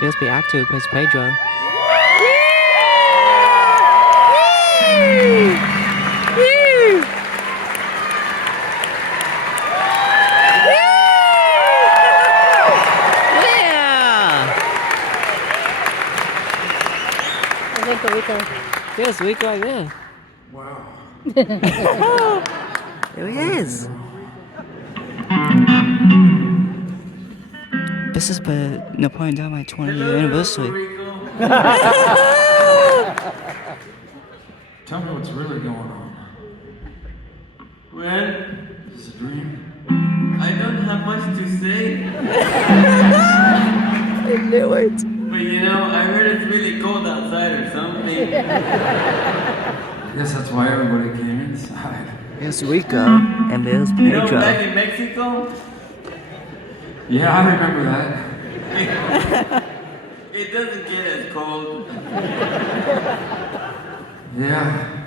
There's the actor who plays Pedro. There's Rico right there. Wow. There he is. This is the Napoleon Dynamite 20-year anniversary. Tell me what's really going on. Well, Is this a dream? I don't have much to say, I knew it. but you know, I heard it's really cold outside or something. I guess that's why everybody came inside. There's Rico and there's You know, Pedro. back in Mexico, Yeah, I remember that. it doesn't get as cold. Yeah,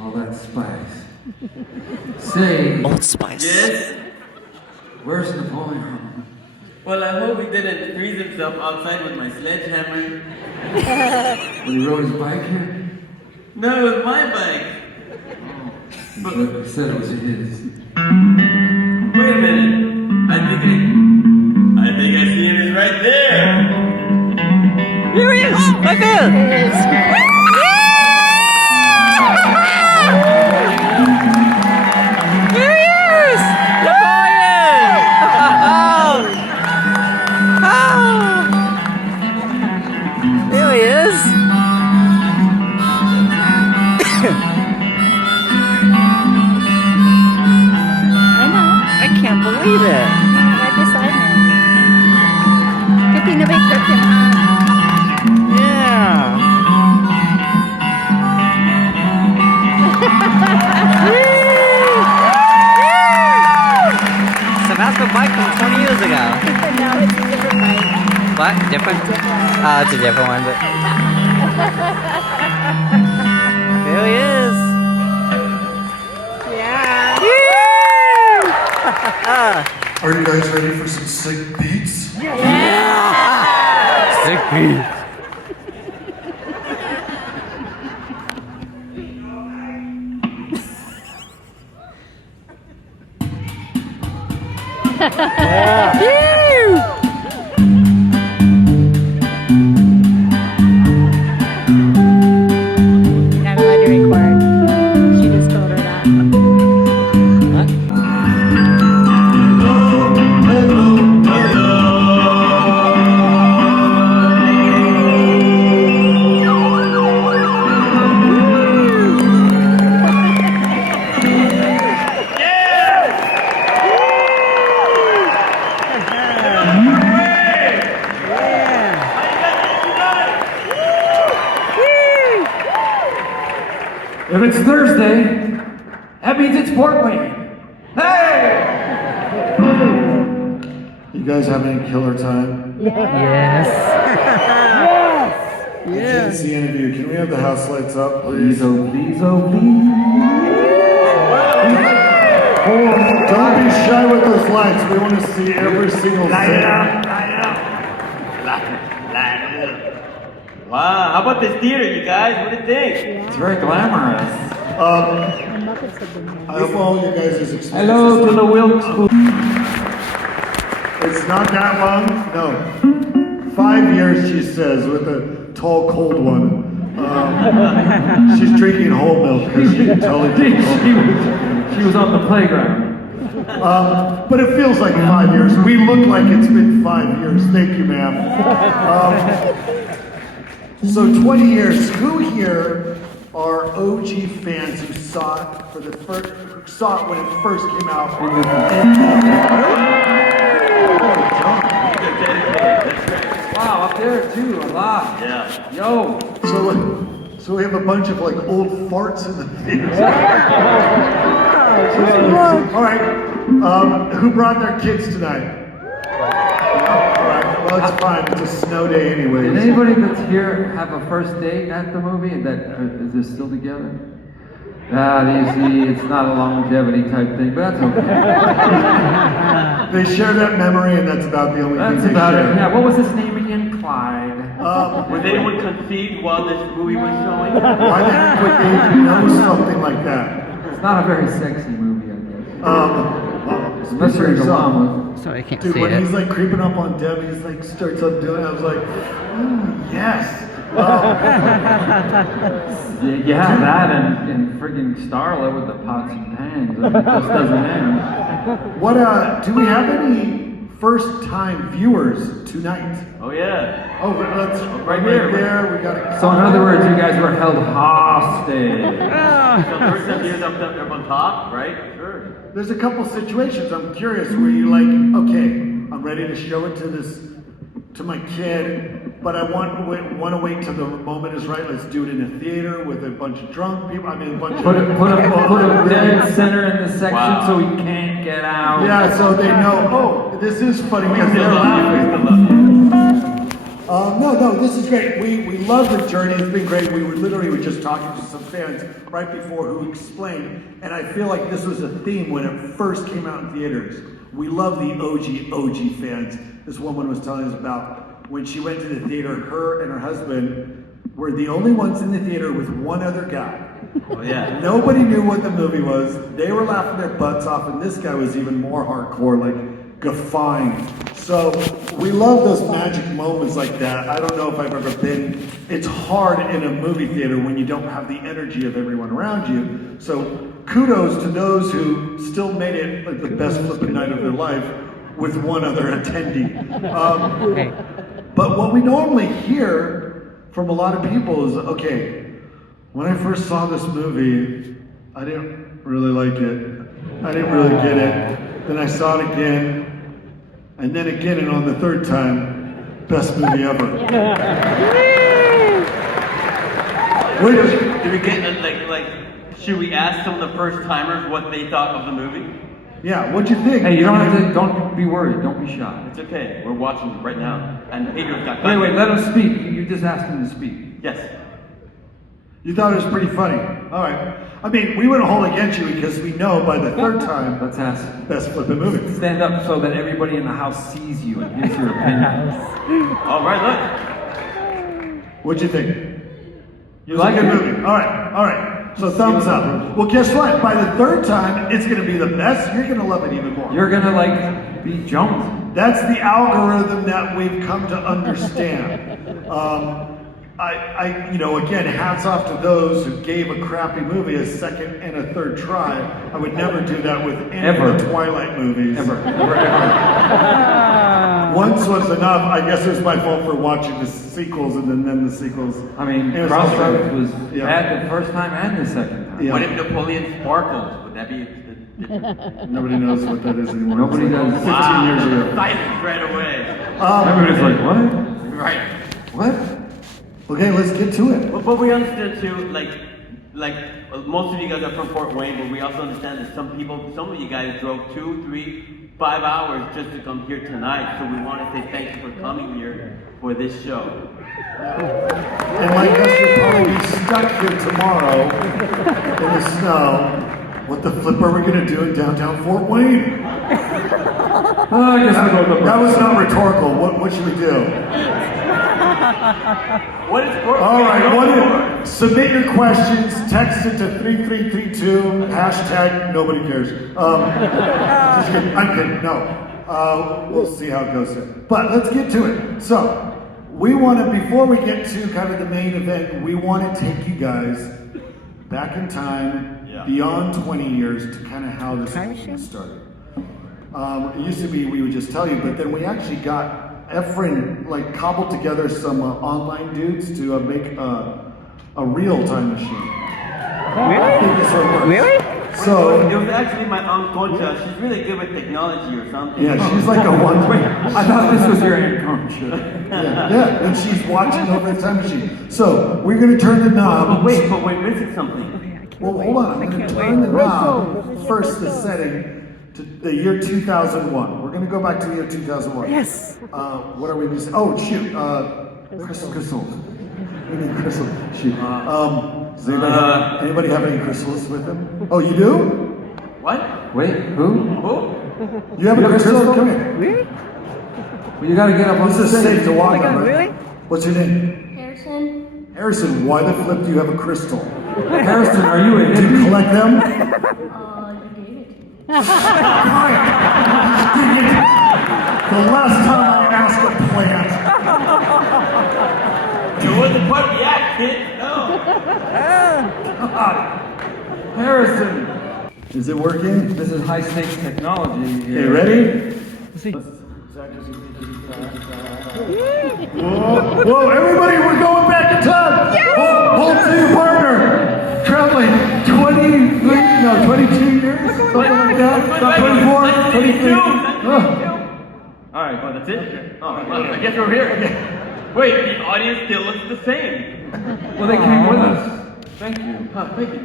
all that spice. Say, Old Spice. Yes? where's Napoleon? Well, I hope he didn't freeze himself outside with my sledgehammer. When he rode his bike here? No, it was my bike. But he said it was his. Wait a minute. I think I see him. He's right there. Here he is! Right there! Here he is! Napoleon! There he is! I know. I can't believe it! Right beside him. Good thing nobody took him, huh? Yeah! So that's the bike from 20 years ago. No, it's a different bike. What? Different? Oh, it's a different one, but... There he is! Yeah. Are you guys ready for some sick beats? Sick beat. You're not allowed to record. She just told her that. If it's Thursday, that means it's Portland. Hey! You guys having a killer time? Yes. I can't see any of you. Can we have the house lights up, please? Please, oh please, oh please. Don't be shy with those lights. We want to see every single thing. Wow, how about this theater, you guys? What do you think? It's very glamorous. The Muppets have been here. I hope all you guys' experiences. Hello to the Wilkes Booth. It's not that long. No. 5 years, she says, with a tall, cold one. She's drinking whole milk because she can tell it's She was on the playground. But it feels like 5 years. We look like it's been 5 years. Thank you, ma'am. So 20 years. Who here are OG fans who saw it for the first, saw it when it first came out. Wow, up there too, a lot. Yeah. Yo. So we have a bunch of like old farts in the theater. All right. Who brought their kids tonight? All right. Well, it's fine. It's a snow day anyway. Did anybody that's here have a first date at the movie? Is they still together? You see, it's not a longevity type thing, but that's okay. They share that memory, and that's about the only thing That's they about share. it. Yeah, what was his name again? Clyde. Was anyone conceived while this movie was showing? Why the heck would they know something like that? It's not a very sexy movie, I guess. Speak Unless for you're into yourself. llama. Sorry, I can't Dude, see when it. he's like creeping up on Deb, he's like starts up doing it. I was like, yes. Yeah, that and friggin' Starla with the pots and pans. I mean, it just doesn't end. What do we have any first-time viewers tonight? Oh yeah. Oh, let's Right here. there. We got it. So in other words, you guys were held hostage. So first time years up on top, right? Sure. There's a couple situations. I'm curious where you're like, okay, I'm ready to show it to my kid, but I want to wait till the moment is right. Let's do it in a theater with a bunch of drunk people. I mean, a bunch Put of him dead center in the section Wow. so he can't get out. Yeah, so they know. Oh, this is funny because they're laughing. No, this is great. We love the journey. It's been great. We were just talking to some fans right before who explained, and I feel like this was a theme when it first came out in theaters. We love the OG fans. This woman was telling us about when she went to the theater, her and her husband were the only ones in the theater with one other guy. Oh yeah. Nobody knew what the movie was. They were laughing their butts off, and this guy was even more hardcore, like guffawing. So we love those magic moments like that. I don't know if I've ever been. It's hard in a movie theater when you don't have the energy of everyone around you. So kudos to those who still made it like the best flipping night of their life with one other attendee. But what we normally hear from a lot of people is, okay, when I first saw this movie, I didn't really like it. I didn't really get it. Then I saw it again, and then again, and on the third time, best movie ever. Do we get like? Should we ask some of the first timers what they thought of the movie? Yeah, what'd you think? Hey, you don't have to. Don't be worried. Don't be shy. It's okay. We're watching right now, and Pedro's got. Wait, let him speak. You just asked him to speak. Yes. You thought it was pretty funny. All right. I mean, we wouldn't hold against you because we know by the third time, Let's ask. best flipping movie. Stand up so that everybody in the house sees you and gives your opinion. All right. What'd you think? You like Good it? movie. All right. So thumbs up. Well, guess what? By the third time, it's going to be the best. You're going to love it even more. You're gonna like be Jones. That's the algorithm that we've come to understand. Again, hats off to those who gave a crappy movie a second and a third try. I would never do that with any of the Twilight movies. Ever. Once was enough. I guess it was my fault for watching the sequels and then the sequels. I mean, It was Crossroads was Yeah. bad the first time and the second time. Yeah. What if Napoleon sparkles? Would that be? Nobody knows what that is anymore. Nobody It's like does. 15 years ago. Silence right away. Everybody's like, what? Right. What? Okay, let's get to it. But we understood too, like most of you guys are from Fort Wayne, but we also understand that some of you guys drove 2, 3, 5 hours just to come here tonight. So we want to say thank you for coming here for this show. And like us, you'll probably be stuck here tomorrow in the snow. What the flip are we gonna do in downtown Fort Wayne? Oh, I guess we'll go That was not rhetorical. What should we do? What is Fort All Wayne right, known for? submit your questions. Text it to 3332. Hashtag nobody cares. Just kidding. I'm kidding. No. We'll see how it goes there. But let's get to it. So we want to, before we get to kind of the main event, we want to take you guys back in time, beyond 20 years, to kind of how this whole thing started. It used to be we would just tell you, but then we actually got Efren cobbled together some online dudes to make a real time machine. I think this one works. Really? So, it was actually my Aunt Concha. She's really good with technology or something. yeah, she's like a one. Wait, I thought this was your Aunt Concha. Yeah, and she's watching over the time machine. So, we're going to turn the knob. But we're missing something. Well, hold on. I'm going to turn the knob first, the setting, to the year 2001. We're going to go back to the year 2001. Yes. What are we missing? Oh, shoot. Crystal. We need crystal. Shoot. Does anybody have any crystals with them? Oh, you do? What? Wait, who? Who? You have a crystal? Come here. Really? Well, you gotta get up on This the is stage. safe to walk on, right? Really? What's your name? Harrison. Harrison, why the flip do you have a crystal? Harrison, are you a Do you hippie? collect them? You gave it to me. Quiet! The last time I asked a plant. It wasn't part of the act, kid. No. Harrison, Is it working? this is high stakes technology. Okay, here. ready? Whoa, everybody, we're going back in time! Hold to your partner! Traveling 22 years? Something like that? 24? 23? All right, well, that's it. Oh, well, I guess we're here. Wait, the audience still looks the same. Well, they came with us. Thank you. Huh, thank you.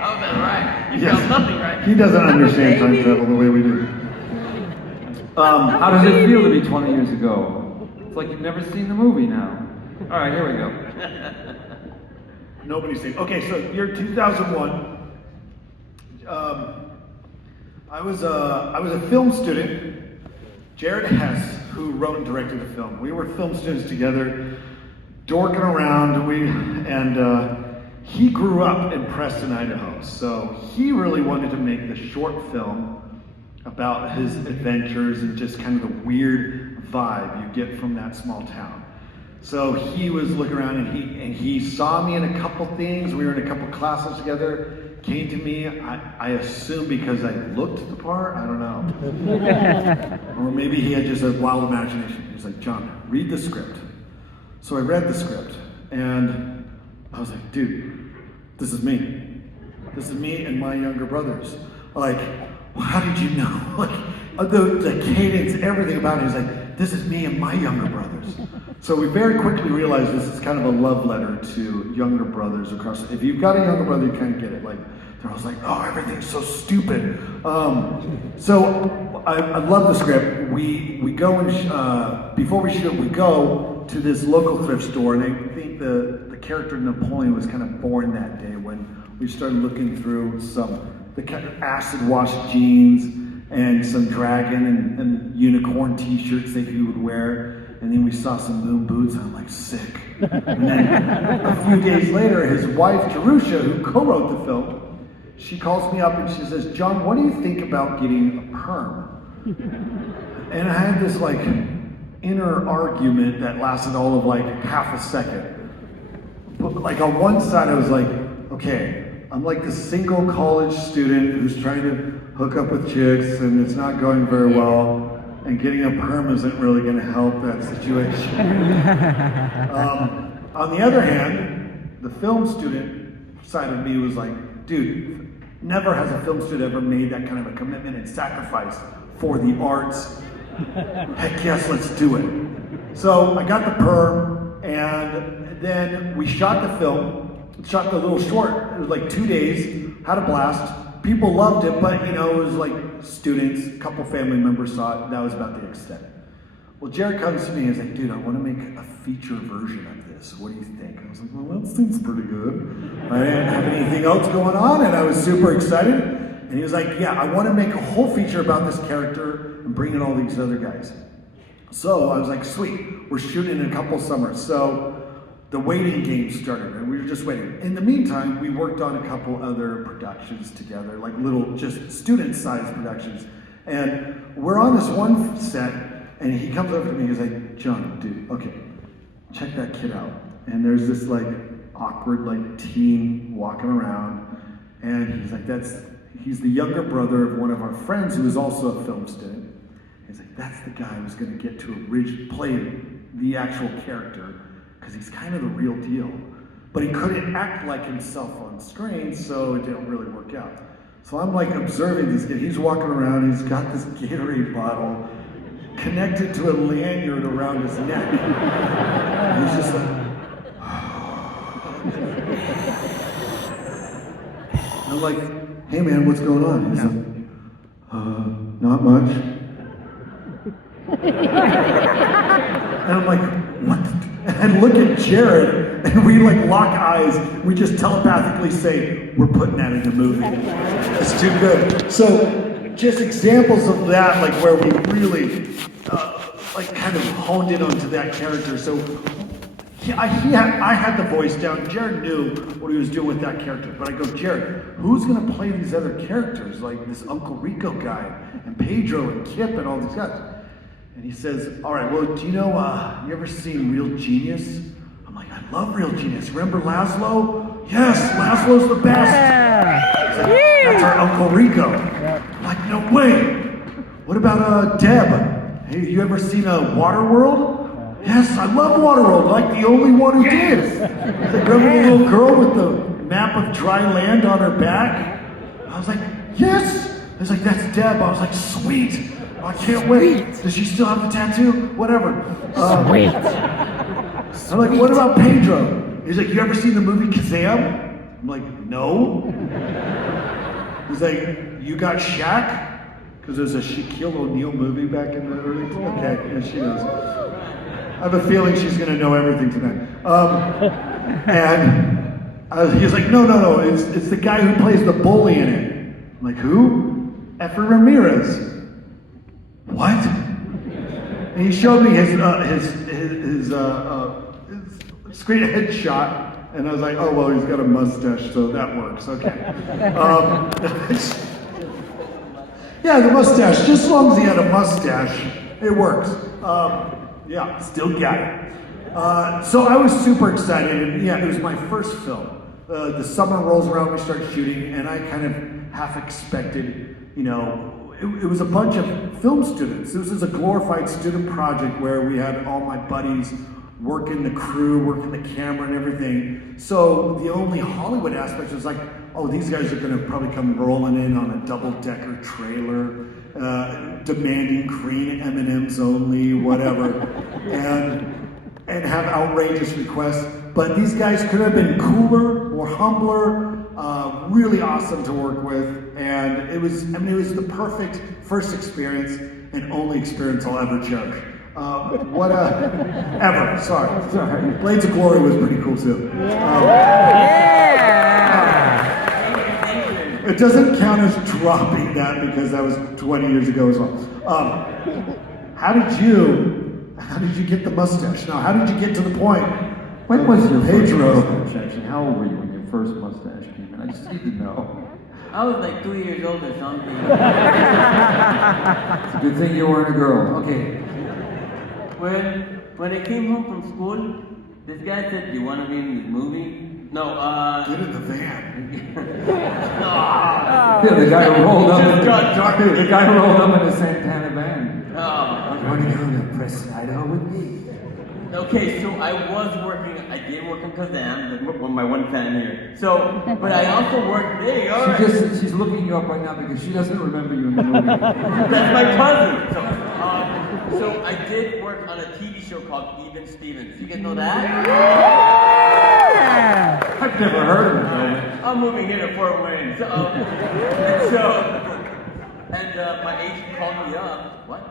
How's that right? You Yes. felt nothing, right? He doesn't understand time travel the way we do. How does it feel to be 20 years ago? It's like you've never seen the movie now. All right, here we go. Nobody's saying. Okay, so year 2001. I was a film student. Jared Hess, who wrote and directed the film. We were film students together, dorking around. He grew up in Preston, Idaho, so he really wanted to make the short film about his adventures and just kind of the weird vibe you get from that small town. So he was looking around and he saw me in a couple things. We were in a couple classes together. Came to me, I assume because I looked the part, I don't know. Or maybe he had just a wild imagination. He was like, John, read the script. So I read the script and I was like, dude, this is me. This is me and my younger brothers. Like, how did you know? Like, the cadence, everything about it. He's like, this is me and my younger brothers. So we very quickly realized this is kind of a love letter to younger brothers across. If you've got a younger brother, you kind of get it. Like, they're always like, oh, everything's so stupid. So I love the script. We go and before we shoot, we go to this local thrift store, and I think the character Napoleon was kind of born that day when we started looking through the kind of acid wash jeans and some dragon and unicorn t-shirts that he would wear. And then we saw some moon boots, and I'm like, sick. And then a few days later, his wife, Jerusha, who co-wrote the film, she calls me up and she says, John, what do you think about getting a perm? And I had this like inner argument that lasted all of like half a second. But like on one side, I was like, okay, I'm like this single college student who's trying to hook up with chicks and it's not going very well. And getting a perm isn't really going to help that situation. On the other hand, the film student side of me was like, dude, never has a film student ever made that kind of a commitment and sacrifice for the arts. Heck yes, let's do it. So I got the perm, and then we shot the film, shot the little short. It was like 2 days, had a blast. People loved it, but it was like students, a couple family members saw it, that was about the extent. Well, Jared comes to me and he's like, dude, I want to make a feature version of this. What do you think? I was like, well, that seems pretty good. I didn't have anything else going on, and I was super excited. And he was like, yeah, I want to make a whole feature about this character and bring in all these other guys. So I was like, sweet, we're shooting in a couple summers. So the waiting game started, and we were just waiting. In the meantime, we worked on a couple other productions together, like little, just student-sized productions. And we're on this one set, and he comes over to me, he's like, John, dude, okay, check that kid out. And there's this like awkward like teen walking around, and he's like, he's the younger brother of one of our friends who is also a film student. He's like, that's the guy who's gonna get to play the actual character, because he's kind of the real deal. But he couldn't act like himself on screen, so it didn't really work out. So I'm like observing this kid. He's walking around, he's got this Gatorade bottle connected to a lanyard around his neck. And he's just like, I'm like, hey man, what's going on? He's like, not much. And I'm like, what? And look at Jared, and we like lock eyes. We just telepathically say, we're putting that in the movie. It's too good. So, just examples of that, like where we really, like kind of honed in onto that character. So, I had the voice down. Jared knew what he was doing with that character. But I go, Jared, who's gonna play these other characters? Like this Uncle Rico guy, and Pedro, and Kip, and all these guys. And he says, all right, well, do you know, you ever seen Real Genius? I'm like, I love Real Genius. Remember Laszlo? Yes, Laszlo's the best. He's like, that's our Uncle Rico. I'm like, no way. What about Deb? Hey, you ever seen Waterworld? Yes, I love Waterworld, like the only one who did. He's like, remember the little girl with the map of dry land on her back? I was like, yes. I was like, that's Deb. I was like, sweet. I can't wait. Does she still have the tattoo? Whatever. Sweet. I'm like, what about Pedro? He's like, you ever seen the movie Kazam? I'm like, no. He's like, you got Shaq? Because there's a Shaquille O'Neal movie back in the early. Okay, yeah, she knows. I have a feeling she's gonna know everything tonight. And he's like, no, it's the guy who plays the bully in it. I'm like, who? Efrain Ramirez. What? And he showed me his screen headshot, and I was like, oh well, he's got a mustache, so that works. Okay. Yeah, the mustache. Just as long as he had a mustache, it works. Yeah, still got it. So I was super excited, and yeah, it was my first film. The summer rolls around, we start shooting, and I kind of half expected, it was a bunch of film students. This was a glorified student project where we had all my buddies working the crew, working the camera and everything. So the only Hollywood aspect was like, oh, these guys are gonna probably come rolling in on a double-decker trailer, demanding green M&Ms only, whatever, and have outrageous requests. But these guys could have been cooler, more humbler, really awesome to work with, and it was the perfect first experience and only experience I'll ever cherish. Sorry. Blades of Glory was pretty cool too. It doesn't count as dropping that because that was 20 years ago as well. How did you get the mustache? Now, how did you get to the point? When was your Pedro? first mustache, actually? How old were you when your first mustache came in? I just need to know. I was like 2 years old or something. It's a good thing you weren't a girl. Okay. When I came home from school, this guy said, "Do you want to be in this movie?" No, Get in the van. Yeah, the guy who rolled up. The guy who rolled up in the Santana van. Oh. Want to go to Preston, Idaho with me? Okay, so I did work in Kazam, with my one fan here. So, but I also worked there, alright. She's looking you up right now because she doesn't remember you in the movie. That's my cousin. So I did work on a TV show called Even Stevens. You guys know that? I've never heard of it, though. I'm moving here to Fort Wayne. And my agent called me up. What?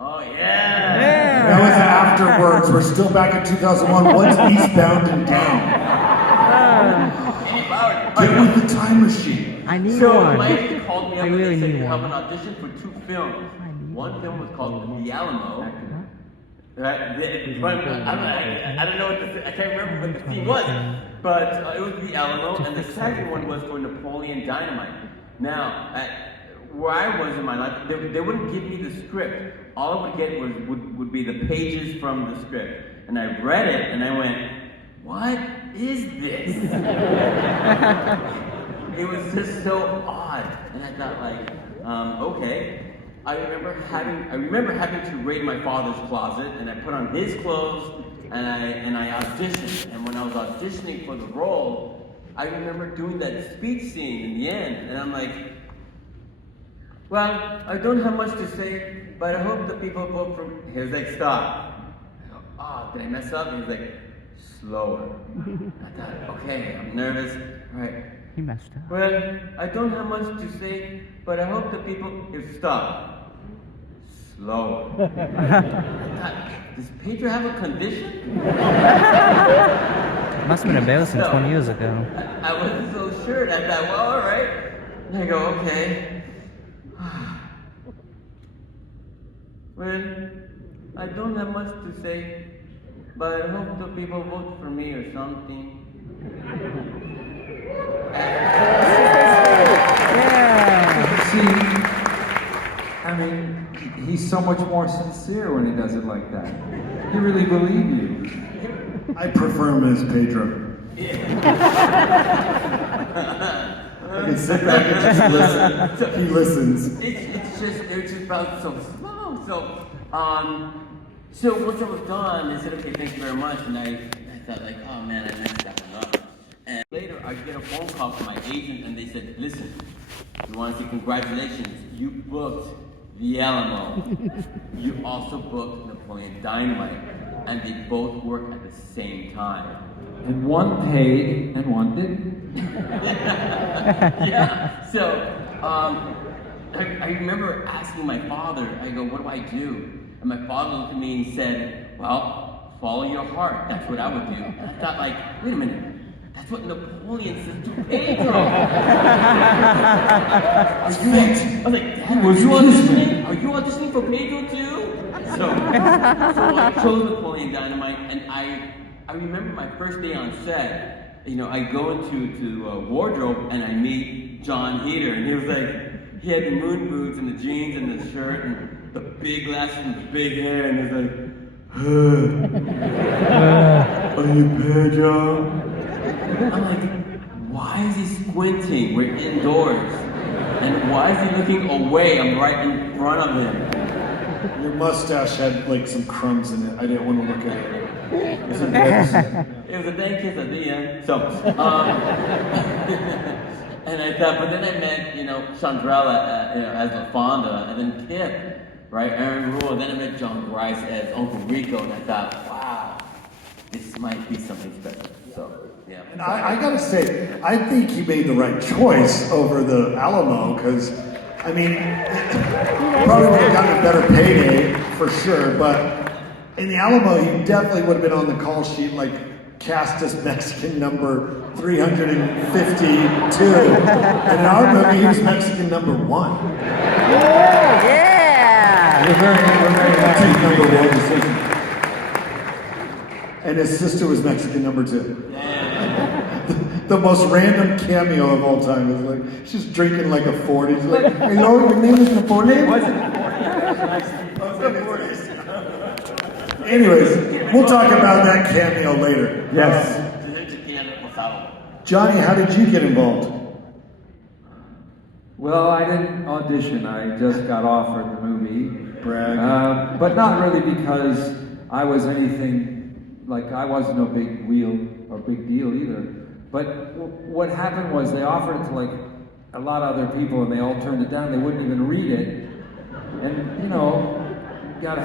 Oh, yeah. That was afterwards. We're still back in 2001. What's Eastbound and Down? Get with the time machine. I need So one. my agent called me up I and really they said need you have one. an audition for 2 films. One film was called The Alamo. Right? I don't know what I can't remember what the theme was, but it was The Alamo, and the second one was for Napoleon Dynamite. Now, where I was in my life, they wouldn't give me the script. All I would get would be the pages from the script, and I read it and I went, "What is this?" It was just so odd, and I thought like, okay. I remember having to raid my father's closet, and I put on his clothes, and I auditioned. And when I was auditioning for the role, I remember doing that speech scene in the end, and I'm like, well, I don't have much to say, but I hope the people vote for me. He was like, stop. I go, oh, did I mess up? He was like, slower. I thought, okay, I'm nervous. All right. He messed up. Well, I don't have much to say, but I hope the people, stop. Slower. I thought, does Pedro have a condition? Must have been embarrassing 20 years ago. I wasn't so sure. And I thought, well, all right. And I go, okay. Well, I don't have much to say, but I hope the people vote for me or something. See, I mean, he's so much more sincere when he does it like that. He really believes you. I prefer him as Pedro. I can sit back and just listen. He listens. It's just, they're just about so slow. So once I was done, they said, okay, thank you very much. And I thought like, oh man, I messed that one up. And later, I get a phone call from my agent and they said, listen, we want to say congratulations. You booked the Alamo. You also booked Napoleon Dynamite. And they both work at the same time. And one paid and one didn't. Yeah. So, I remember asking my father, I go, what do I do? And my father looked at me and said, well, follow your heart. That's what I would do. And I thought like, wait a minute. That's what Napoleon says to Pedro. I was like, Dad, are you auditioning? Are you auditioning for Pedro too? So I chose Napoleon Dynamite, and I remember my first day on set. You know, I go into wardrobe and I meet John Heater, and he was like, he had the moon boots and the jeans and the shirt and the big glasses and the big hair, and he's like, are you Pedro? I'm like, why is he squinting? We're indoors. And why is he looking away? I'm right in front of him. Your mustache had like some crumbs in it. I didn't want to look at it. It was embarrassing. It was a thank kiss at the end. So, and I thought, but then I met, you know, Chandrella, as LaFonda, and then Kip, right, Aaron Rule. Then I met John Grice as Uncle Rico, and I thought, wow, this might be something special. So, yeah. And I gotta say, I think he made the right choice over the Alamo, because, I mean, probably would have gotten a better payday, for sure, but in the Alamo, he definitely would have been on the call sheet, like, cast as Mexican number 352. And in our movie, he was Mexican number 1. Yeah! We're very Take happy. number 1 decision. And his sister was Mexican number 2. The most random cameo of all time is like, she's drinking like a 40. She's like, hello, your name is Napoleon? Anyways, we'll talk about that cameo later. Yes. Johnny, how did you get involved? Well, I didn't audition. I just got offered the movie. Brag. But not really because I was anything, like I wasn't no big deal either. But what happened was they offered it to like a lot of other people and they all turned it down. They wouldn't even read it. And you know, you gotta,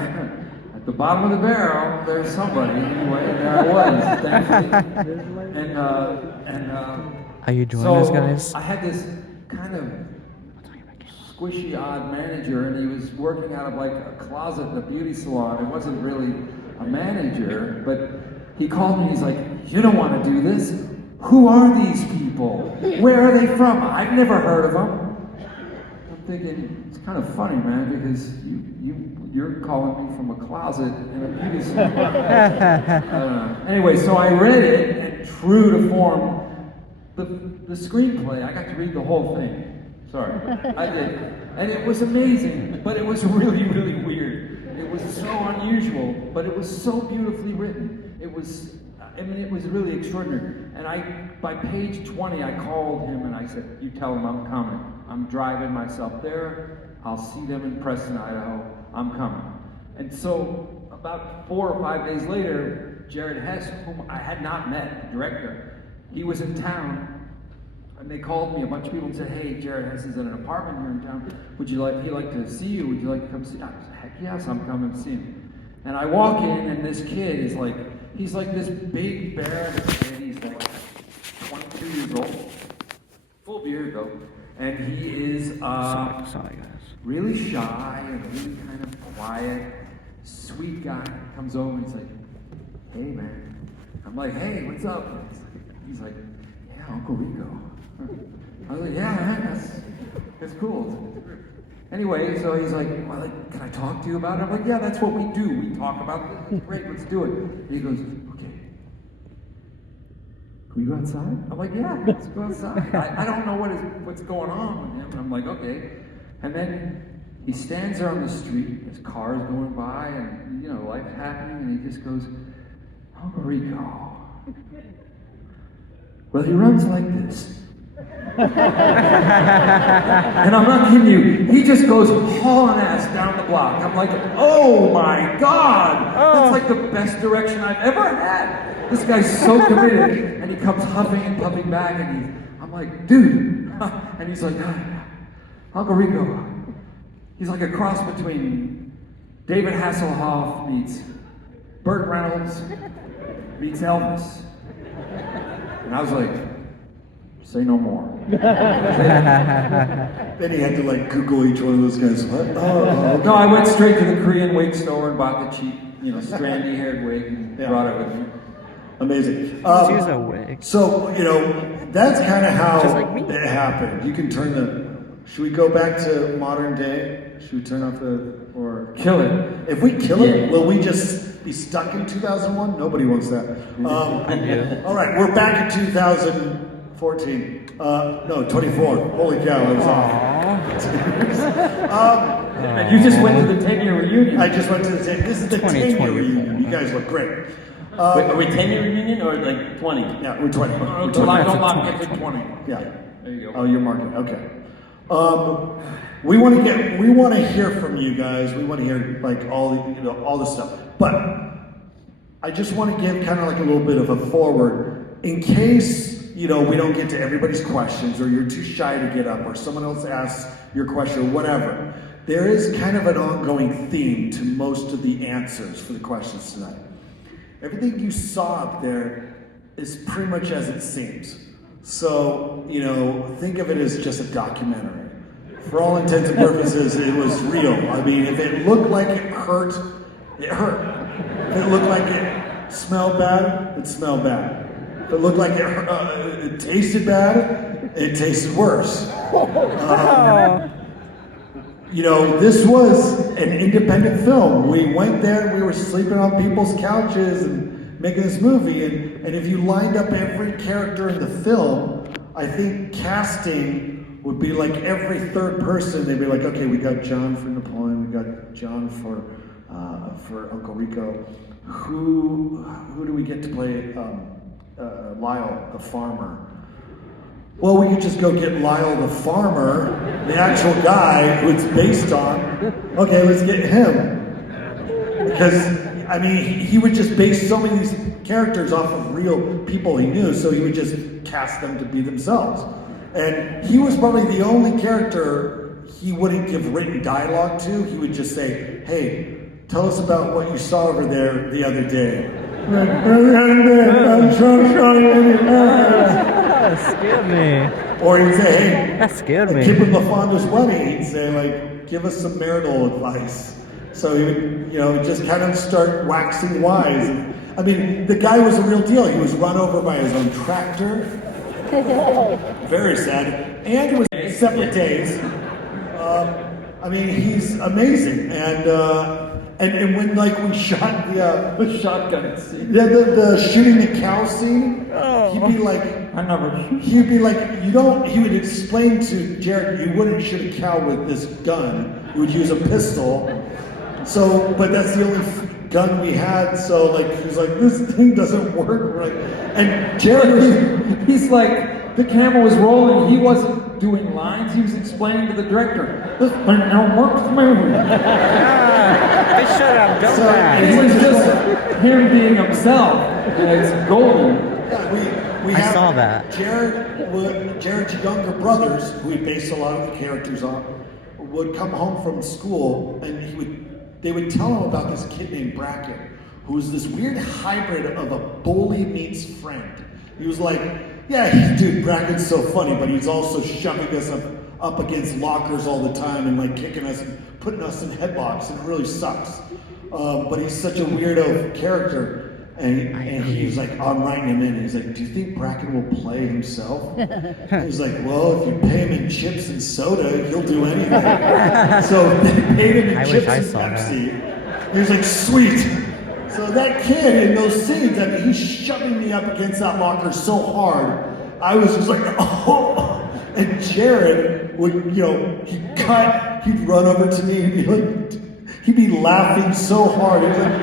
at the bottom of the barrel, there's somebody. Anyway, and there I was, thankfully. Are you doing So this, guys? I had this kind of squishy, odd manager, and he was working out of like a closet in a beauty salon. It wasn't really a manager, but he called me. He's like, "You don't want to do this. Who are these people? Where are they from? I've never heard of them." I'm thinking it's kind of funny, man, because you're calling me from a closet in a beauty salon. Anyway, so I read it, and true to form, the screenplay, I got to read the whole thing. Sorry, I did. And it was amazing, but it was really, really weird. It was so unusual, but it was so beautifully written. It was really extraordinary. And by page 20, I called him and I said, you tell him I'm coming. I'm driving myself there. I'll see them in Preston, Idaho. I'm coming. And so about 4 or 5 days later, Jared Hess, whom I had not met, the director, he was in town and they called me, a bunch of people, and said, hey, Jared Hess is in an apartment here in town. He'd like to see you? Would you like to come see him? I said, heck yes, I'm coming to see him. And I walk in, and this kid is like, he's like this big bear kid. He's like 22 years old. Full beard, though. And he is Sorry, guys. really shy and really kind of quiet, sweet guy. Comes over and he's like, hey, man. I'm like, hey, what's up? And he's like, yeah, Uncle Rico. I was like, yeah, man, that's cool. Anyway, so he's like, well, can I talk to you about it? I'm like, yeah, that's what we do. We talk about this. Great, let's do it. And he goes, okay. Can we go outside? I'm like, yeah, let's go outside. I don't know what's going on with him. And I'm like, okay. And then he stands there on the street, his car's going by, and life's happening, and he just goes, Uncle Rico. Well, he runs like this. And I'm not kidding you, he just goes hauling ass down the block. I'm like, oh my God! That's like the best direction I've ever had. This guy's so committed, and he comes huffing and puffing back, and I'm like, dude. And he's like, Uncle Rico. He's like a cross between David Hasselhoff meets Burt Reynolds meets Elvis. And I was like, say no more. Then he had to like Google each one of those guys. What? Oh, okay. No, I went straight to the Korean wig store and bought the cheap, strandy haired wig and brought it with me. Amazing. Choose a wig. So, that's kind of how Just like me. it happened. You can turn should we go back to modern day? Should we turn off or Kill it. If we kill it, will we just be stuck in 2001? Nobody wants that. All right, we're back in 2014. No, 24. Holy cow, I was off. And you just went to the 10-year reunion. I just went to the 10. This is the 10-year 2024. reunion. You guys look great. Wait, are we 10-year reunion or like 20? Yeah, we're 20. Don't lock it to 20. Yeah. There you go. Oh, you're marking. Okay. We want to hear from you guys. We want to hear like all this stuff. But I just want to give kind of like a little bit of a forward in case we don't get to everybody's questions, or you're too shy to get up, or someone else asks your question, or whatever. There is kind of an ongoing theme to most of the answers for the questions tonight. Everything you saw up there is pretty much as it seems. So, think of it as just a documentary. For all intents and purposes, it was real. I mean, if it looked like it hurt, it hurt. If it looked like it smelled bad, it smelled bad. If it looked like it tasted bad, it tasted worse. This was an independent film. We went there and we were sleeping on people's couches and making this movie. And if you lined up every character in the film, I think casting would be like every third person. They'd be like, okay, we got John for Napoleon, we got John for Uncle Rico. Who do we get to play Lyle the farmer? Well, we could just go get Lyle the farmer, the actual guy who it's based on. Okay, let's get him. Because, I mean, he would just base so many of these characters off of real people he knew, so he would just cast them to be themselves. And he was probably the only character he wouldn't give written dialogue to. He would just say, hey, tell us about what you saw over there the other day. That scared me. Or he'd say, hey, That scared me. Kip and LaFonda's wedding, he'd say, like, give us some marital advice. So he would, just kind of start waxing wise. I mean, the guy was a real deal. He was run over by his own tractor. Very sad. And it was separate days. I mean, he's amazing. And when like we shot the shotgun scene. the shooting the cow scene, he'd be like, he would explain to Jared, you wouldn't shoot a cow with this gun. You would use a pistol. So, but that's the only gun we had. So like, he was like, this thing doesn't work. We're like, and Jared He's like, the camera was rolling, he wasn't doing lines, he was explaining to the director, this thing don't work for me. They should have done So, that. It was just him being himself, and it's golden. yeah, We I have saw that. Jared's younger brothers, who he based a lot of the characters on, would come home from school and they would tell him about this kid named Bracken, who was this weird hybrid of a bully meets friend. He was like, yeah, dude, Bracken's so funny, but he's also shoving us up against lockers all the time and like kicking us and putting us in headlocks, and it really sucks. But he's such a weirdo character. And he was like, I'm writing him in. He's like, do you think Bracken will play himself? He's like, well, if you pay him in chips and soda, he'll do anything. So they paid him in chips and Pepsi. He was like, sweet. So that kid in those scenes, I mean, he's shoving me up against that locker so hard. I was just like, oh. And Jared would, he'd cut, he'd run over to me, he'd be laughing so hard. He's like,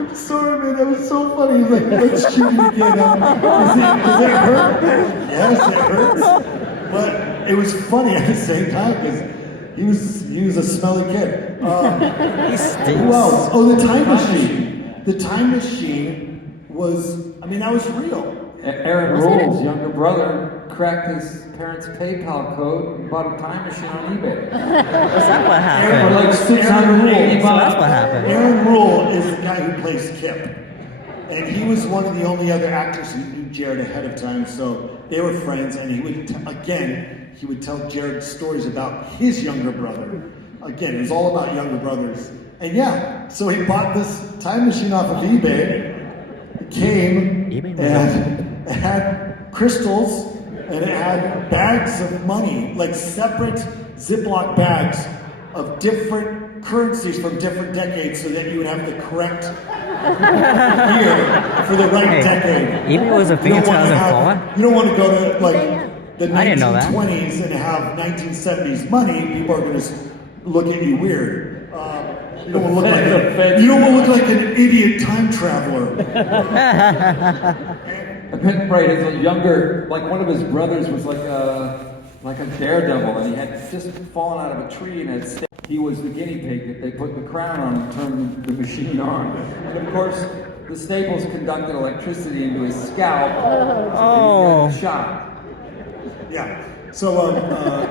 I'm sorry, man, that was so funny. He's like, let's shoot it again. Does it hurt? Like, yes, it hurts. But it was funny at the same time because he was a smelly kid. He stinks. Who else? Oh, the time machine. The time machine was, that was real. Aaron Rule's younger brother cracked his parents' PayPal code and bought a time machine on eBay. Is that what For happened? like $680. So that's what happened. Aaron Rule is the guy who plays Kip. And he was one of the only other actors who knew Jared ahead of time, so they were friends, and he would, he would tell Jared stories about his younger brother. Again, it was all about younger brothers. And yeah, so he bought this time machine off of eBay. It came and it had crystals and it had bags of money, like separate Ziploc bags of different currencies from different decades so that you would have the correct year for the right decade. eBay was a thing in 2004? You don't want to go to like the I didn't know that. 1920s and have 1970s money. People are going to look at you weird. You don't want to look like an idiot time traveler. Right, as a younger, like one of his brothers was like a daredevil, and he had just fallen out of a tree and had he was the guinea pig that they put the crown on and turned the machine on. And of course, the Staples conducted electricity into his scalp, and he got shot. Yeah. So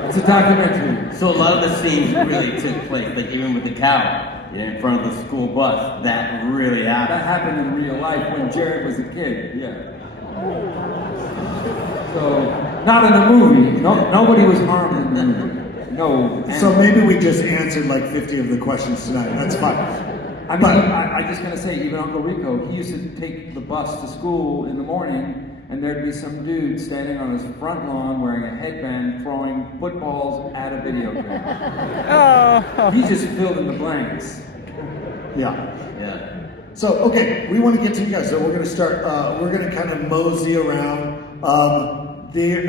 It's a documentary. So a lot of the scenes really took place, like even with the cow, in front of the school bus. That really happened. That happened in real life when Jared was a kid. Yeah. So not in the movie. Nobody was harmed in the movie. No. so maybe we just answered like 50 of the questions tonight. That's fine. I'm just gonna say, even Uncle Rico, he used to take the bus to school in the morning, and there'd be some dude standing on his front lawn wearing a headband, throwing footballs at a video game. He just filled in the blanks. Yeah. Yeah. So, okay, we want to get to you guys. So we're going to start, we're going to kind of mosey around. This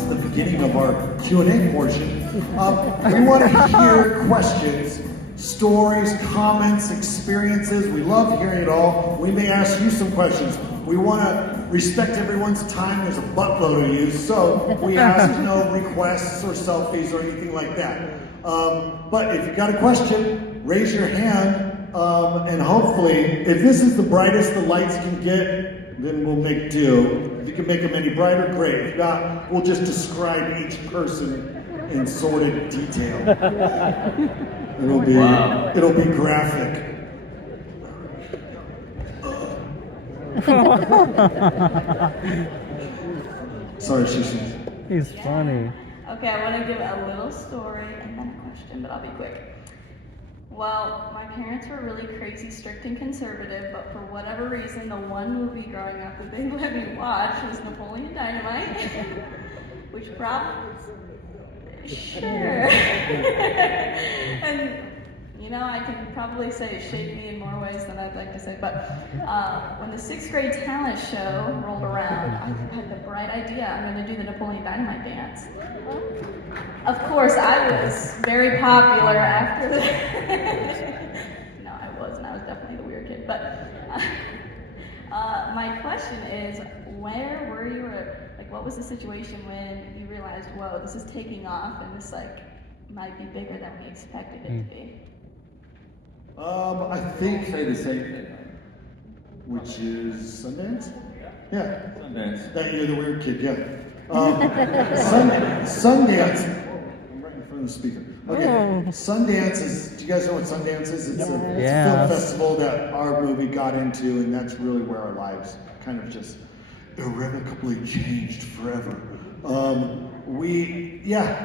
is the beginning of our Q&A portion. We want to hear questions, stories, comments, experiences. We love hearing it all. We may ask you some questions. We want to respect everyone's time. There's a buttload of you, so we ask no requests or selfies or anything like that. But if you got a question, raise your hand. And hopefully, if this is the brightest the lights can get, then we'll make do. If you can make them any brighter, great. If not, we'll just describe each person in sordid detail. It'll be graphic. Sorry, Shishi. He's funny. Okay, I want to give a little story and then a question, but I'll be quick. Well, my parents were really crazy, strict, and conservative, but for whatever reason, the one movie growing up that they let me watch was Napoleon Dynamite, which probably, sure. And, I can probably say it shaped me in more ways than I'd like to say, but when the 6th grade talent show rolled around, I had the bright idea, I'm going to do the Napoleon Dynamite dance. Of course, I was very popular after that. No, I wasn't. I was definitely the weird kid. But my question is, where were you, or what was the situation when you realized, whoa, this is taking off and this might be bigger than we expected it to be? I think, Say the same thing. which is Sundance? Yeah. Sundance. That you're the weird kid, yeah. Sundance. I'm right in front of the speaker. Okay. Sundance is. Do you guys know what Sundance is? It's a film festival that our movie got into, and that's really where our lives kind of just irrevocably changed forever.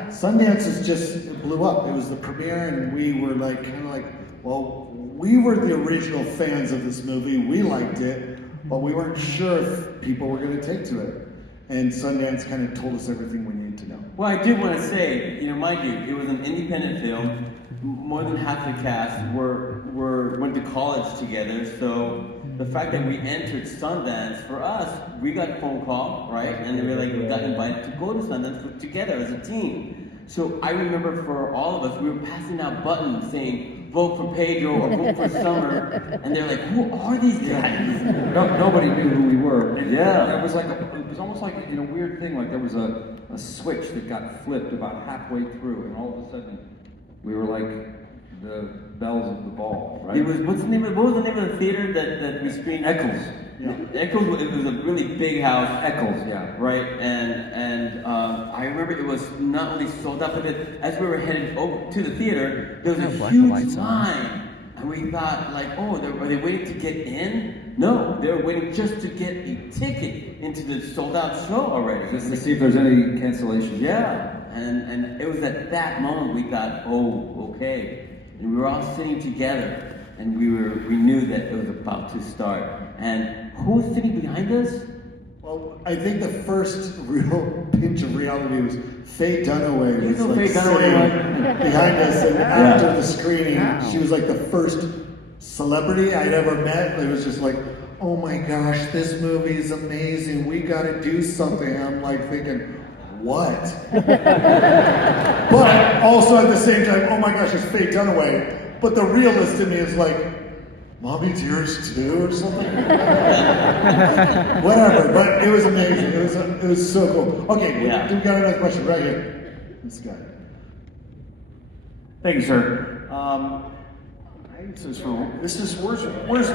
Sundance is just it blew up. It was the premiere, and we were like kind of like, well, we were the original fans of this movie. We liked it, but we weren't sure if people were going to take to it. And Sundance kind of told us everything we needed to know. Well, I did want to say, mind you, it was an independent film. More than half the cast went to college together. So the fact that we entered Sundance, for us, we got a phone call, right? And they were like, we got invited to go to Sundance together as a team. So I remember for all of us, we were passing out buttons saying, vote for Pedro or vote for Summer. And they're like, who are these guys? Nobody knew who we were. Yeah. It was almost like a weird thing, like there was a switch that got flipped about halfway through, and all of a sudden we were like the bells of the ball, right? What was the name of the theater that we screened? Eccles. Yeah. Eccles, it was a really big house. Eccles, yeah. Right, and I remember it was not only sold out, but as we were headed over to the theater, there was a huge line. And we thought, like, are they waiting to get in? No, they were waiting just to get a ticket into the sold-out show already. Just to see if there's any cancellation. Yeah, and it was at that moment we thought, oh, okay. And we were all sitting together, and we knew that it was about to start. And who was sitting behind us? Well, I think the first real pinch of reality was Faye Dunaway was like Faye sitting Dunaway. behind us, and after the screening, she was like the first celebrity I'd ever met. It was just like, oh my gosh, this movie is amazing. We got to do something. I'm like thinking, what? But also at the same time, oh my gosh, it's Faye Dunaway. But the realist in me is like, Mommy Tears too, or something. Whatever, but it was amazing. It was so cool. Okay, we got another question right here. This guy. Thank you, sir. Where's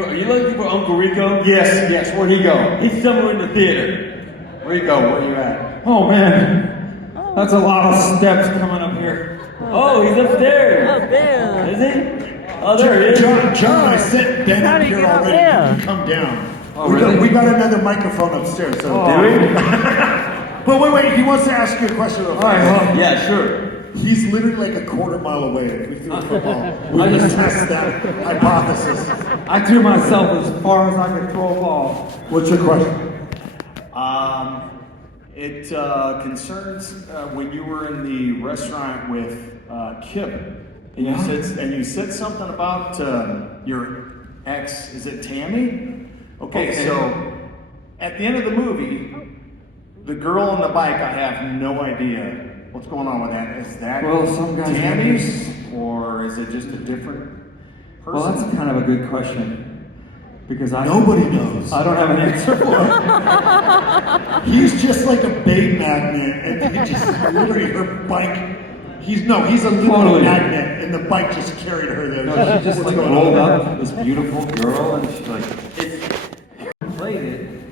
Are you looking for Uncle Rico? Yes, where'd he go? He's somewhere in the theater. Rico, where you at? Oh man, that's a lot of steps coming up here. Oh, he's upstairs. Up there. Is he? Oh, there he is. John, I sent Ben up here already. You can come down. Oh, really? We got another microphone upstairs. So. Do we? But wait, he wants to ask you a question. All right, well, yeah, sure. He's literally like a quarter mile away. If we threw a football, we just test that hypothesis. I threw myself as far as I could throw a ball. What's your question? It concerns when you were in the restaurant with Kip, and you said something about your ex. Is it Tammy? Okay, so at the end of the movie, the girl on the bike, I have no idea what's going on with that. Is that Some guys Tammy's, or is it just a different person? Well, that's kind of a good question. Because Nobody knows. I don't have an answer for it. He's just like a bait magnet, and he just literally her bike. He's a little magnet, and the bike just carried her there. No, she just like rolled up this beautiful girl, and she like played it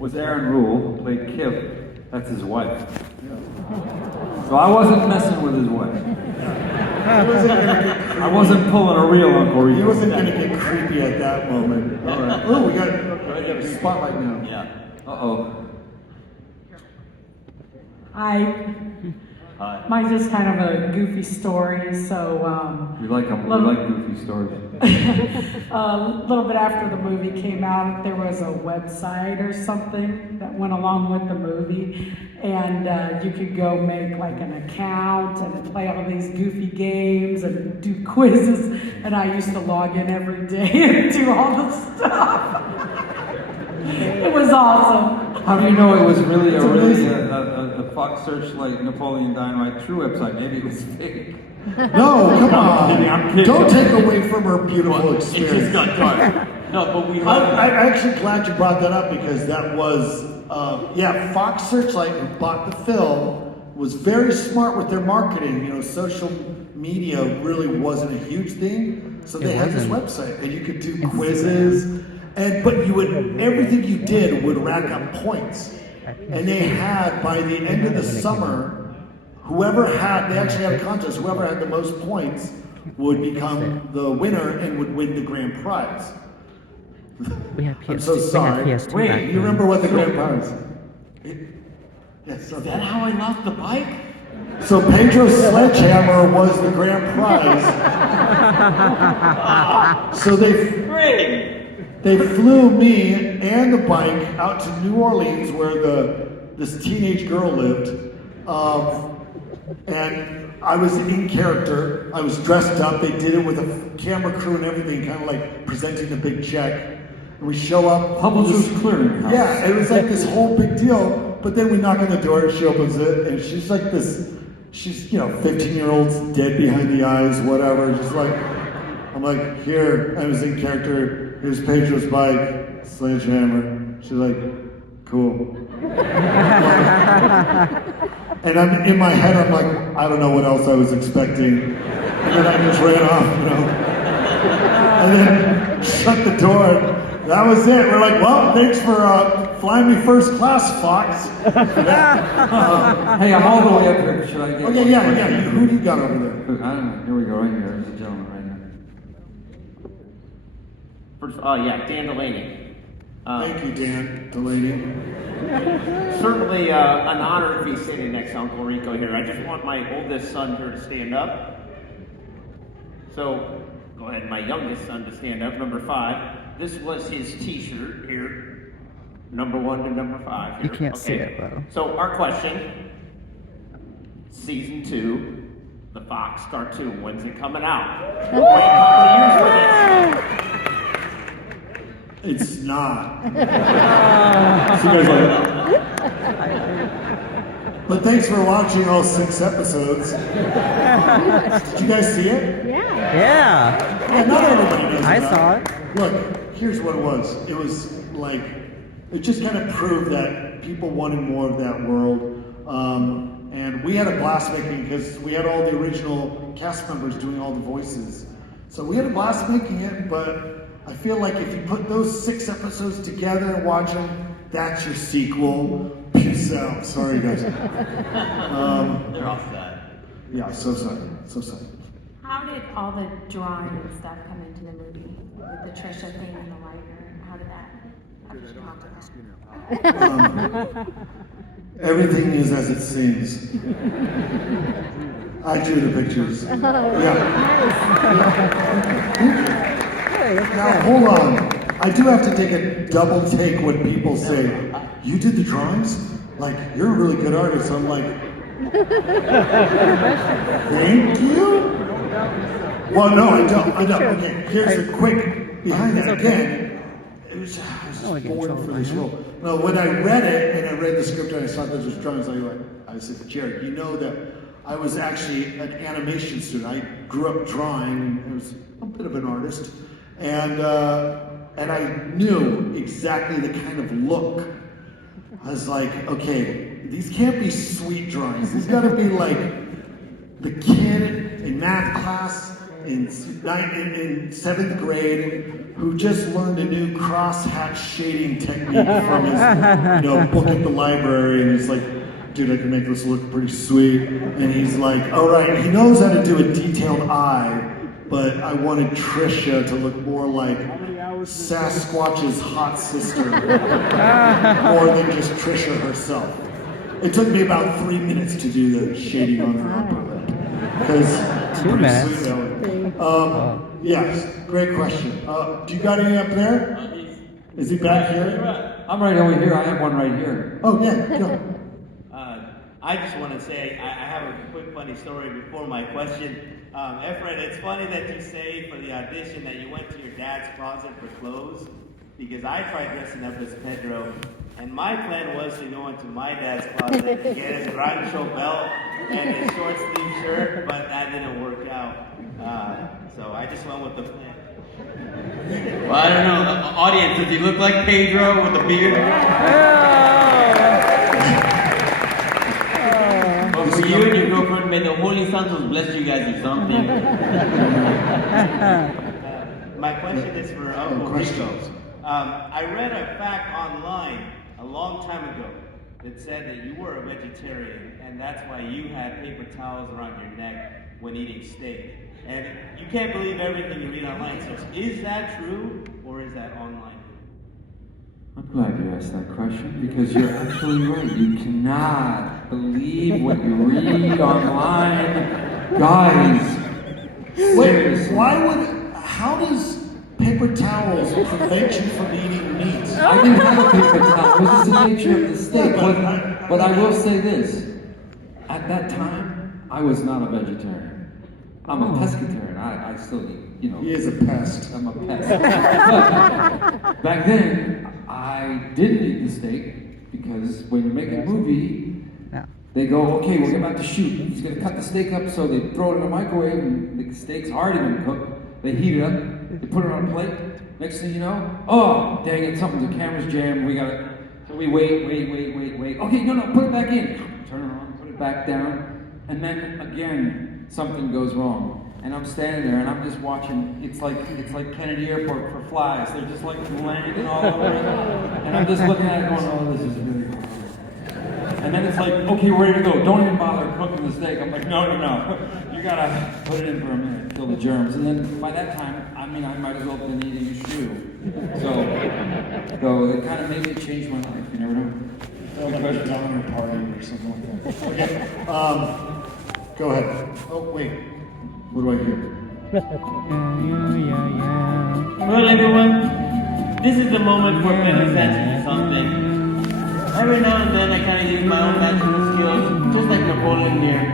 was Aaron Rule, who played Kip. That's his wife. So I wasn't messing with his wife. I wasn't pulling a real Uncle Rico. He wasn't going to get creepy at that moment. All right. Oh, we got a spotlight now. Yeah. Uh-oh. Hi. Mine's just kind of a goofy story, so We like goofy stories. a little bit after the movie came out, there was a website or something that went along with the movie, and you could go make like an account and play all these goofy games and do quizzes, and I used to log in every day and do all the stuff. It was awesome. How do you know it was really a Fox Searchlight Napoleon Dynamite true website? Maybe it was fake. No, come on. I'm kidding. Don't take away from her beautiful experience. It just got dark. No, but we love I'm actually glad you brought that up because that was, Fox Searchlight, who bought the film, was very smart with their marketing. You know, social media really wasn't a huge thing, so they had this website, and you could do quizzes, But you would, everything you did would rack up points. And they had, by the end of the summer, they actually had a contest, whoever had the most points would become the winner and would win the grand prize. We have I'm so sorry. Wait, you remember what the grand prize? Yes. Is that how I lost the bike? So Pedro's sledgehammer was the grand prize. So they flew me and the bike out to New Orleans where this teenage girl lived. And I was in character. I was dressed up. They did it with a camera crew and everything, kind of like presenting the big check. And we show up. Publishers Clearinghouse. Yeah, it was like this whole big deal. But then we knock on the door and she opens it, and she's like this. She's 15-year-olds, dead behind the eyes, whatever. Just like, I'm like, here. I was in character. Here's Pedro's bike, sledgehammer. She's like, cool. And I'm in my head, I'm like, I don't know what else I was expecting. And then I just ran off, And then shut the door. That was it. We're like, well, thanks for flying me first class, Fox. Hey, I'm all the way up here. Should I get Okay, yeah. Who do you got over there? I don't know. Here we go, right here. There's a gentleman right here. Dan Delaney. Thank you, Dan Delaney. Certainly an honor to be sitting next to Uncle Rico here. I just want my oldest son here to stand up. So, go ahead, my youngest son to stand up, number 5. This was his t-shirt here, number 1 to number 5 here. You can't see it, though. So, our question, season 2, the Fox cartoon, when's it coming out? Wait a couple of years for this. It's not. So you guys like, But thanks for watching all 6 episodes. Did you guys see it? Yeah. Yeah. Yeah, not everybody knows I about saw it. Look, here's what it was. It was like, it just kind of proved that people wanted more of that world. And we had a blast making because we had all the original cast members doing all the voices. So we had a blast making it, but I feel like if you put those 6 episodes together and watch them, that's your sequel. Peace out. Sorry, guys. They're all sad. Yeah, so sorry. So sorry. How did all the drawing and stuff come into the movie? With the Trisha thing in the library? How did you talk about? Everything is as it seems. I drew the pictures. Yeah. Now, hold on. I do have to take a double take when people say, you did the drawings? Like, you're a really good artist. I'm like, thank you? Well, no, I don't. Okay, here's the quick behind that. Again, I was just born for this role. No, when I read it, and I read the script, and I saw those drawings, I said, Jared, you know that I was actually an animation student. I grew up drawing. I was a bit of an artist. And I knew exactly the kind of look. I was like, okay, these can't be sweet drawings. These gotta be like the kid in math class in 7th grade who just learned a new cross-hatch shading technique from his book at the library, and he's like, dude, I can make this look pretty sweet. And he's like, all right, he knows how to do a detailed eye, but I wanted Trisha to look more like Sasquatch's hot sister, more than just Trisha herself. It took me about 3 minutes to do the shading on her upper lip. Because 2 minutes. Yes, great question. Do you got any up there? Is he back here? I'm right over here. I have one right here. Oh, yeah, go. I just want to say, I have a quick funny story before my question. Efren, it's funny that you say for the audition that you went to your dad's closet for clothes, because I tried dressing up as Pedro, and my plan was to go into my dad's closet and get his rancho belt and his short sleeve shirt, but that didn't work out. So I just went with the plan. Well, I don't know, audience, does he look like Pedro with a beard? For you and your girlfriend, may the Holy Santos bless you guys with something. My question is for Uncle Rico. I read a fact online a long time ago that said that you were a vegetarian, and that's why you had paper towels around your neck when eating steak. And you can't believe everything you read online. So is that true, or is that online? I'm glad you asked that question because you're absolutely right. You cannot believe what you read online. Guys, seriously. How does paper towels prevent you from eating meat? I didn't have a paper towel. It was just the nature of the steak. But I will say this. At that time, I was not a vegetarian. I'm a pescatarian. I still eat, He is a pest. I'm a pest. But back then, I didn't eat the steak because when you're making a movie, they go, okay, we're about to shoot. He's going to cut the steak up, so they throw it in the microwave, and the steak's already been cooked. They heat it up, they put it on a plate. Next thing you know, oh, dang it, the camera's jammed. So we wait. Okay, no, put it back in. Turn it on, put it back down, and then again, something goes wrong. And I'm standing there and I'm just watching. It's like Kennedy Airport for flies. They're just like landing all over it. And I'm just looking at it going, oh, this is really hard. And then it's like, okay, we're ready to go. Don't even bother cooking the steak. I'm like, no. You gotta put it in for a minute, kill the germs. And then by that time, I might as well have been eating a shoe. So it kind of made me change my life. You never know. Like a downer party or something like that. Okay. Go ahead. Oh, wait. What do I hear? Well, everyone, this is the moment for paying attention to something. Every now and then, I kind of use my own natural skills, just like Napoleon here.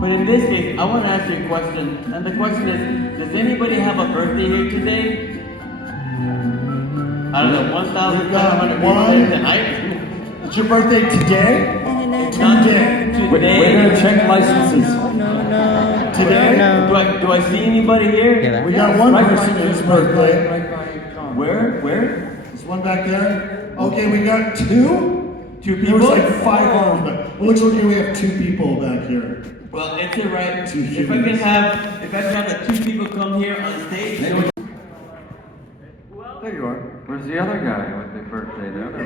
But in this case, I want to ask you a question. And the question is, does anybody have a birthday here today? I don't know, 1,500 people here tonight? It's your birthday today? Today. We're gonna check licenses. Today? Do I see anybody here? We got one person whose birthday. Right by John. Where? This one back there? Okay, we got two? Two There people? was like 5 arms, but looks like we have 2 people back here. Well, it's alright. Two If I humans. can have the 2 people come here on stage. There you are. Where's the other guy with the birthday? The other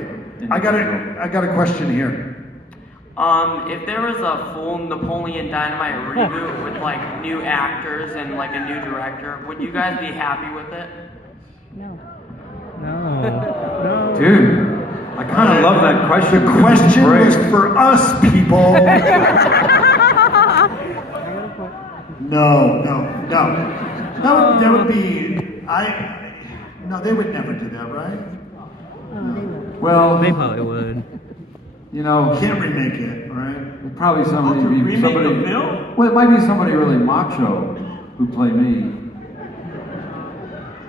I got a question here. If there was a full Napoleon Dynamite reboot with like new actors and like a new director, would you guys be happy with it? No. Dude, I kind of love that question. The question was for us, people. No. That would be, no, they would never do that, right? Well, They probably would. Can't remake it, right? probably somebody. Remake the film? Well, it might be somebody really macho who play me.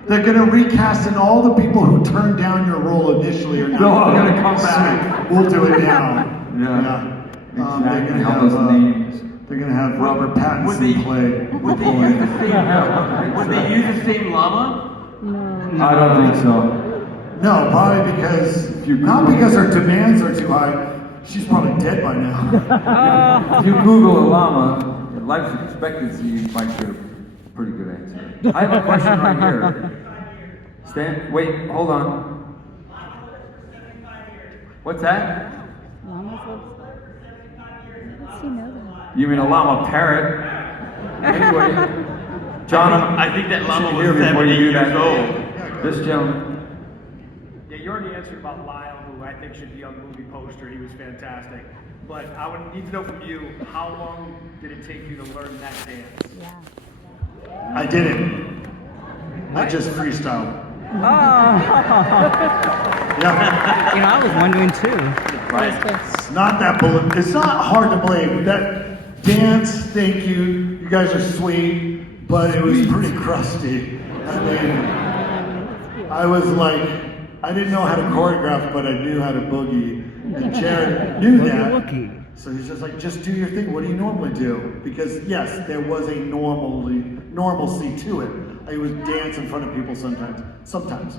They're gonna recast, and all the people who turned down your role initially are now gonna come back. We'll do it now. Yeah. They're gonna All those have names. they're gonna have Robert Pattinson play. Would they use the same? Would they use the same llama? I don't think so. No, probably because not because her demands are too high. She's probably dead by now. If you Google a llama, life expectancy might get a pretty good answer. I have a question right here. Wait, hold on. What's that? You mean a llama parrot? Anyway, John, I think that llama should was hear before 70 you do years that. old. This gentleman. Yeah, you already answered about Lyle, who I think should be on the movie poster. He was fantastic. But I would need to know from you, how long did it take you to learn that dance? I didn't. I just freestyle. Yeah. I was wondering too. It's not that it's not hard to believe. That dance, thank you. You guys are sweet, but it was pretty crusty. I mean, I was like, I didn't know how to choreograph, but I knew how to boogie. And Jared knew that. So he's just like, just do your thing. What do you normally do? Because yes, there was a normalcy to it. I would dance in front of people sometimes.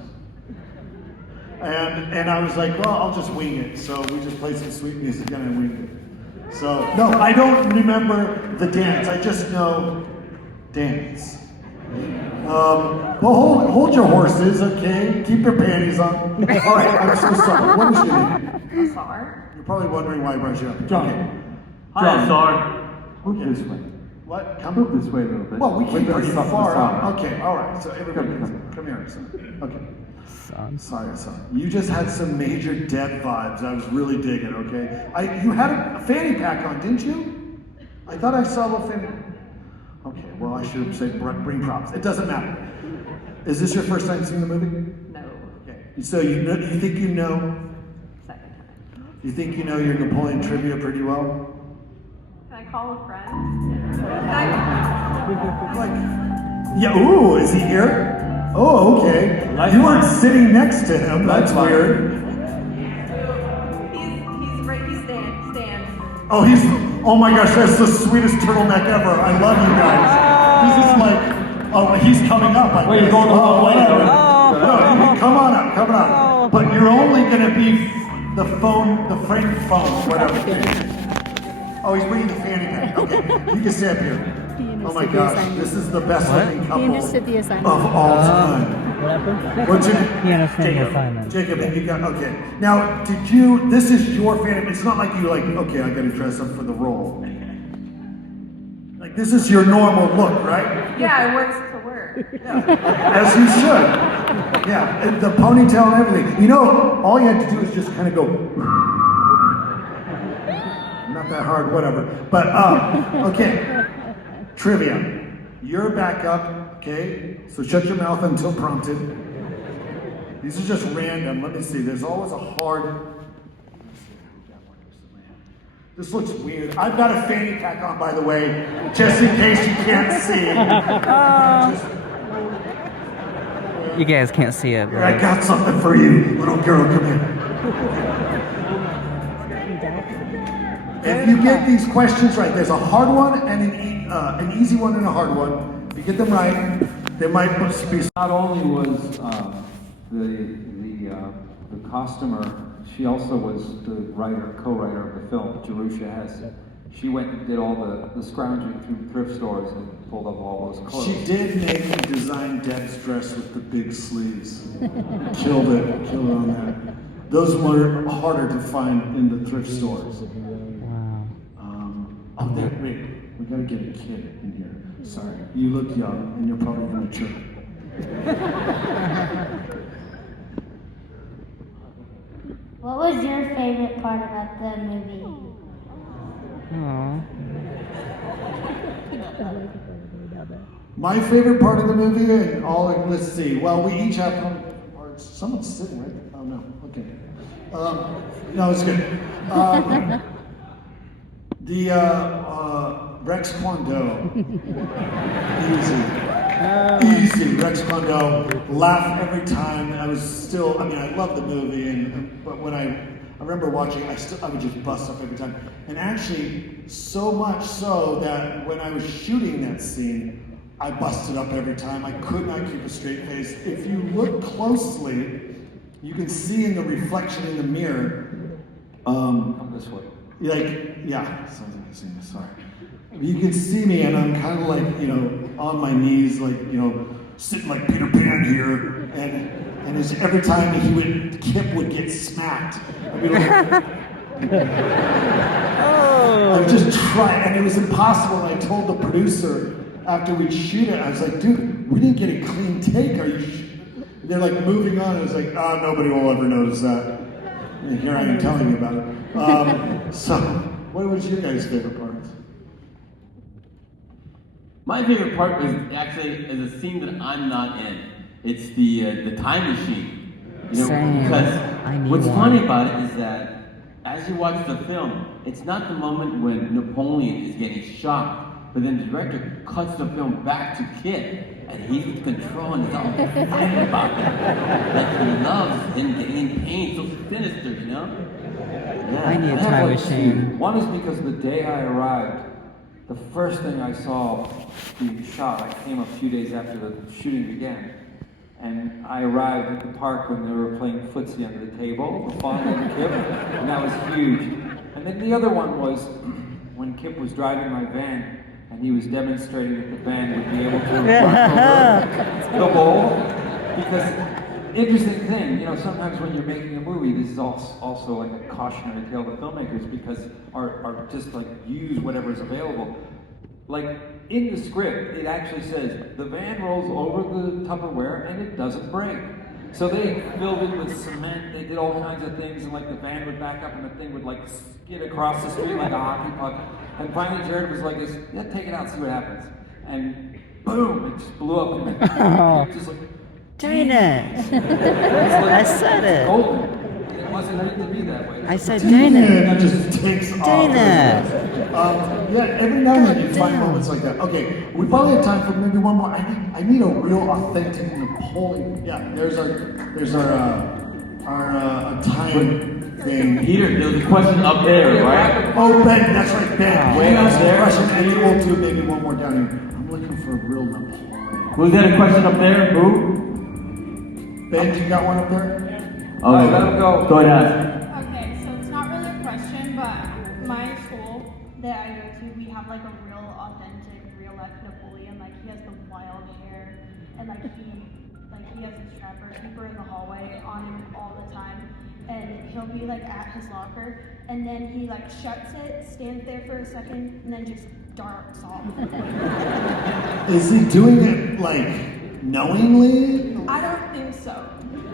And I was like, well, I'll just wing it. So we just played some sweet music and I winged it. So no, I don't remember the dance. I just know dance. But hold your horses, okay? Keep your panties on. All right, I'm so sorry. What is your name? Sar. You're probably wondering why I brought you up. John. Okay. Hi, Sar. Move this way. What? Move this way a little bit. Well, we came pretty With the far. sound. Okay, all right. So everybody, come here. Son. Okay. Sorry, son. You just had some major dead vibes. I was really digging. Okay. You had a fanny pack on, didn't you? I thought I saw a fanny. Okay. Well, I should have said bring props. It doesn't matter. Is this your first time seeing the movie? No. Okay. So you think you know? Second time. You think you know your Napoleon trivia pretty well? Can I call a friend? Yeah, ooh, is he here? Oh, okay. You weren't sitting next to him. That's weird. He's right. He stands. Oh my gosh, that's the sweetest turtleneck ever. I love you guys. This is like, he's coming up. I Wait, you're going the wrong way. No, come on up. But you're only gonna be the framed phone, whatever. Oh, he's bringing the fanny pack. Okay, you can stay up here. Oh my gosh, this is the best looking couple He understood the assignment. of all time. What happened? What's your He understood the assignment. Jacob, you got, okay. Now, this is your fanny, it's not like you okay, I gotta dress up for the role. Like, this is your normal look, right? Yeah, I works to work. As you should. Yeah, and the ponytail and everything. You know, all you had to do is just kind of go. Not that hard, whatever. But, okay. Trivia. You're back up, okay? So shut your mouth until prompted. These are just random. Let me see. There's always a hard. This looks weird. I've got a fanny pack on, by the way, just in case you can't see. You guys can't see it, but I got something for you, little girl. Come here. If you get these questions right, there's a hard one and an easy one and a hard one. If you get them right, they might be. Not only was the costumer, she also was the co-writer of the film, Jerusha Hess. She went and did all the scrounging through thrift stores and pulled up all those clothes. She did make me design Deb's dress with the big sleeves. Killed it on that. Those were harder to find in the thrift stores. Wait, we gotta get a kid in here. Sorry, you look young and you're probably immature. What was your favorite part about the movie? My favorite part of the movie, and let's see. Well, we each have different parts. Someone's sitting right. Oh no. Okay. No, it's good. The Rex Kwon Do. Easy. Rex Kwon Do. Laugh every time. I love the movie, but when I remember watching, I would just bust up every time. And actually, so much so that when I was shooting that scene, I busted up every time. I could not keep a straight face. If you look closely, you can see in the reflection in the mirror. Come this way. Sounds like I've seen this, sorry. You can see me and I'm kind of on my knees, sitting like Peter Pan here, and it's every time Kip would get smacked, I'd be like, I would just try, and it was impossible. And I told the producer after we'd shoot it, I was like, dude, we didn't get a clean take, are you They're like moving on, I was like, nobody will ever notice that. And here I am telling you about it. So, what was your guys' favorite part? My favorite part is a scene that I'm not in. It's the time machine. Same. Because what's funny about it is that as you watch the film, it's not the moment when Napoleon is getting shot, but then the director cuts the film back to Kit, and he's in control and he's all excited about it. Like he loves him getting in pain, so sinister, Yeah, I need a time machine. One is because the day I arrived, the first thing I saw being shot, I came a few days after the shooting began, and I arrived at the park when they were playing footsie under the table, fondling Kip, and that was huge. And then the other one was when Kip was driving my van, and he was demonstrating that the band would be able to run over the bowl. Because, interesting thing, you know, sometimes when you're making a movie, this is also like a cautionary tale to filmmakers, because are just like use whatever is available. Like in the script, it actually says the van rolls over the Tupperware and it doesn't break. So they filled it with cement, they did all kinds of things, and like the van would back up and the thing would like skid across the street like a hockey puck. And finally Jared was like, yeah, take it out, see what happens. And boom, it just blew up. And it just like, Dang it! I said it. golden. It wasn't meant to be that way. I said dang it. That just takes off. Dang it. Yeah, every now and then you find moments like that. Okay, we probably have time for maybe one more. I need a real authentic Napoleon. Yeah, there's our time thing. Peter, there was a question up there, right? Oh, Ben, that's right, Ben. Way Ask up the there. question, and then we'll do maybe one more down here. I'm looking for a real Napoleon. Was that a question up there? Who? Ben, do you got one up there? Oh, let him go. Go ahead, ask. Okay, so it's not really a question, but my school that I go to, we have like a real authentic, real life Napoleon. Like he has the wild hair, and like he has his trapper keeper in the hallway on him all the time, and he'll be like at his locker, and then he like shuts it, stands there for a second, and then just darts off. Is he doing it like knowingly? I don't think so.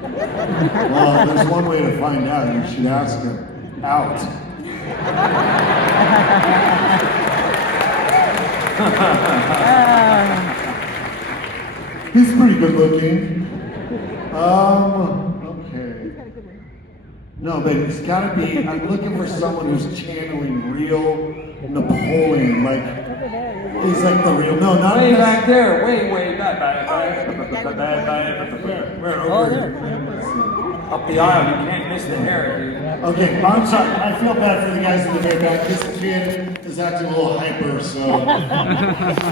Well, there's one way to find out. You should ask him. Out. He's pretty good looking. Okay. No, but it's gotta be, I'm looking for someone who's channeling real Napoleon. Like, he's like the real, no, not Way this- back there, way back. Where, over here. Up the aisle, you can't miss the hair, dude. Okay, I'm sorry. I feel bad for the guys in the very back. This kid is acting a little hyper, so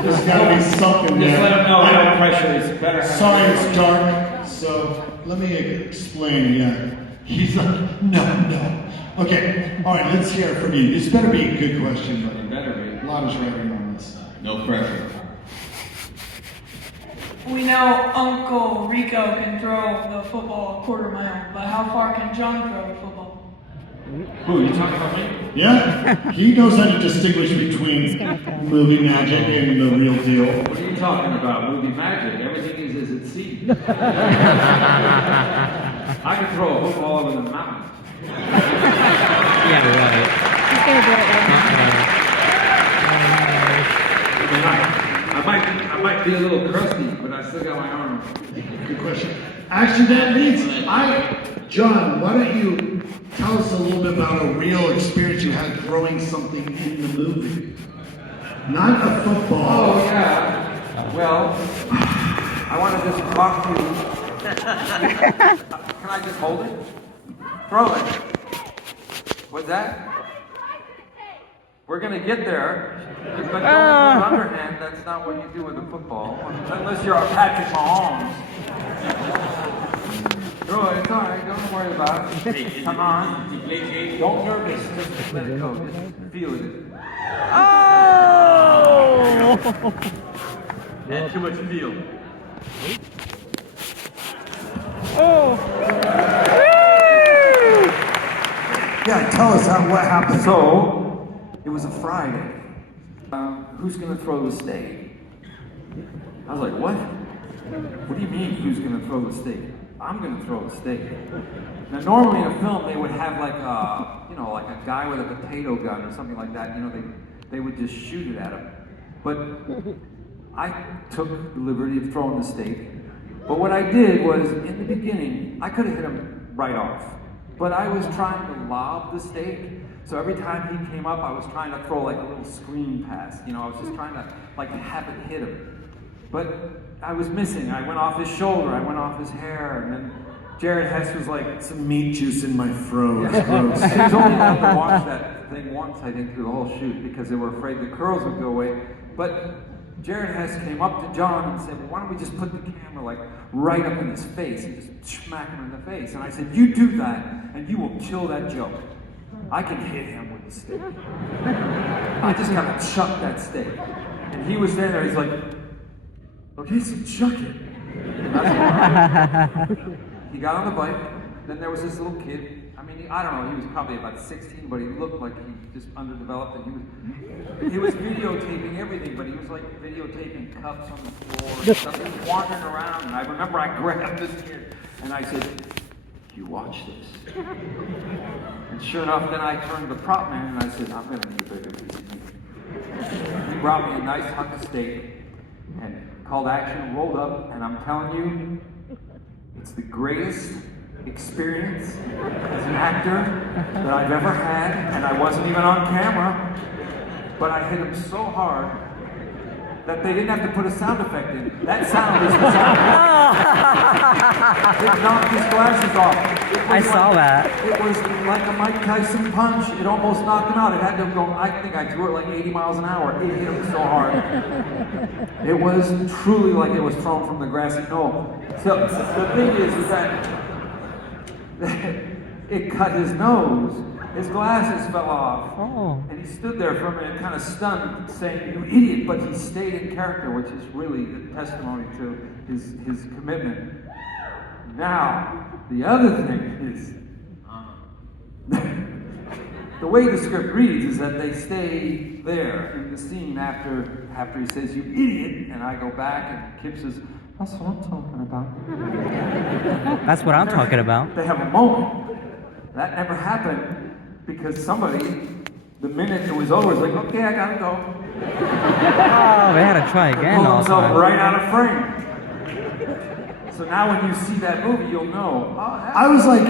there's gotta be something there. Just let him know I don't pressure. It's better. Sorry, it's dark. So let me explain. Yeah, he's like, no. Okay, all right. Let's hear it from you. This better be a good question, buddy. Better be. A lot is writing on this. No pressure. We know Uncle Rico can throw the football a quarter mile, but how far can John throw the football? Who, you talking about me? Yeah, he knows how to distinguish between movie magic and the real deal. What are you talking about? Movie magic. Everything is as it seems. I can throw a football over the mountain. Yeah, right. He's gonna do it right now. I might be a little crusty, but I still got my arm. Good question. Actually, that leads. John, why don't you tell us a little bit about a real experience you had throwing something in the movie? Not a football. Oh, yeah. Well, I want to just talk to you. Can I just hold it? Throw it. What's that? We're going to get there. But don't underhand, that's not what you do with a football. Unless you're a Patrick Mahomes. Throw it, it's alright, don't worry about it. Come on. Don't nervous, just let it go. Just feel it. Oh! Had too much feel. Oh! Yeah, tell us what happened. So, it was a Friday. Who's gonna throw the steak? I was like, what? What do you mean, who's gonna throw the steak? I'm gonna throw the steak. Now, normally in a film, they would have like a, like a guy with a potato gun or something like that. They would just shoot it at him. But I took the liberty of throwing the steak. But what I did was, in the beginning, I could have hit him right off. But I was trying to lob the steak. So every time he came up, I was trying to throw like a little screen pass. I was just trying to like have it hit him. But I was missing. I went off his shoulder, I went off his hair, and then Jared Hess was like, Some meat juice in my throat. he was only allowed to watch that thing once, I think, through the whole shoot because they were afraid the curls would go away. But Jared Hess came up to John and said, well, why don't we just put the camera like right up in his face and just smack him in the face? And I said, you do that and you will kill that joke. I can hit him with the steak. I just gotta chuck that steak. And he was standing there, he's like, okay, so chuck it. He got on the bike, then there was this little kid. I mean, I don't know, he was probably about 16, but he looked like he just underdeveloped, and he was videotaping everything, but he was like videotaping cups on the floor and stuff. He was wandering around, and I remember I grabbed this kid, and I said, you watch this. And sure enough, then I turned to the prop man, and I said, I'm gonna need a bigger piece of meat. He brought me a nice hunk of steak, and called action, rolled up, and I'm telling you, it's the greatest experience as an actor that I've ever had, and I wasn't even on camera, but I hit him so hard that they didn't have to put a sound effect in. That sound was the sound. It knocked his glasses off. I saw that. It was like a Mike Tyson punch. It almost knocked him out. It had to go, I think I threw it like 80 miles an hour. It hit him so hard. It was truly like it was thrown from the grassy knoll. So the thing is that it cut his nose. His glasses fell off. Oh. And he stood there for a minute, kind of stunned, saying, you idiot, but he stayed in character, which is really the testimony to his commitment. Now, the other thing is, the way the script reads is that they stay there in the scene after he says, you idiot, and I go back and Kip says, that's what I'm talking about. That's what I'm talking about. They have a moment. That never happened because somebody, the minute it was over, was like, okay, I gotta go. Oh, they had to try again. Pull Also. himself right out of frame. So now when you see that movie, you'll know. I was like,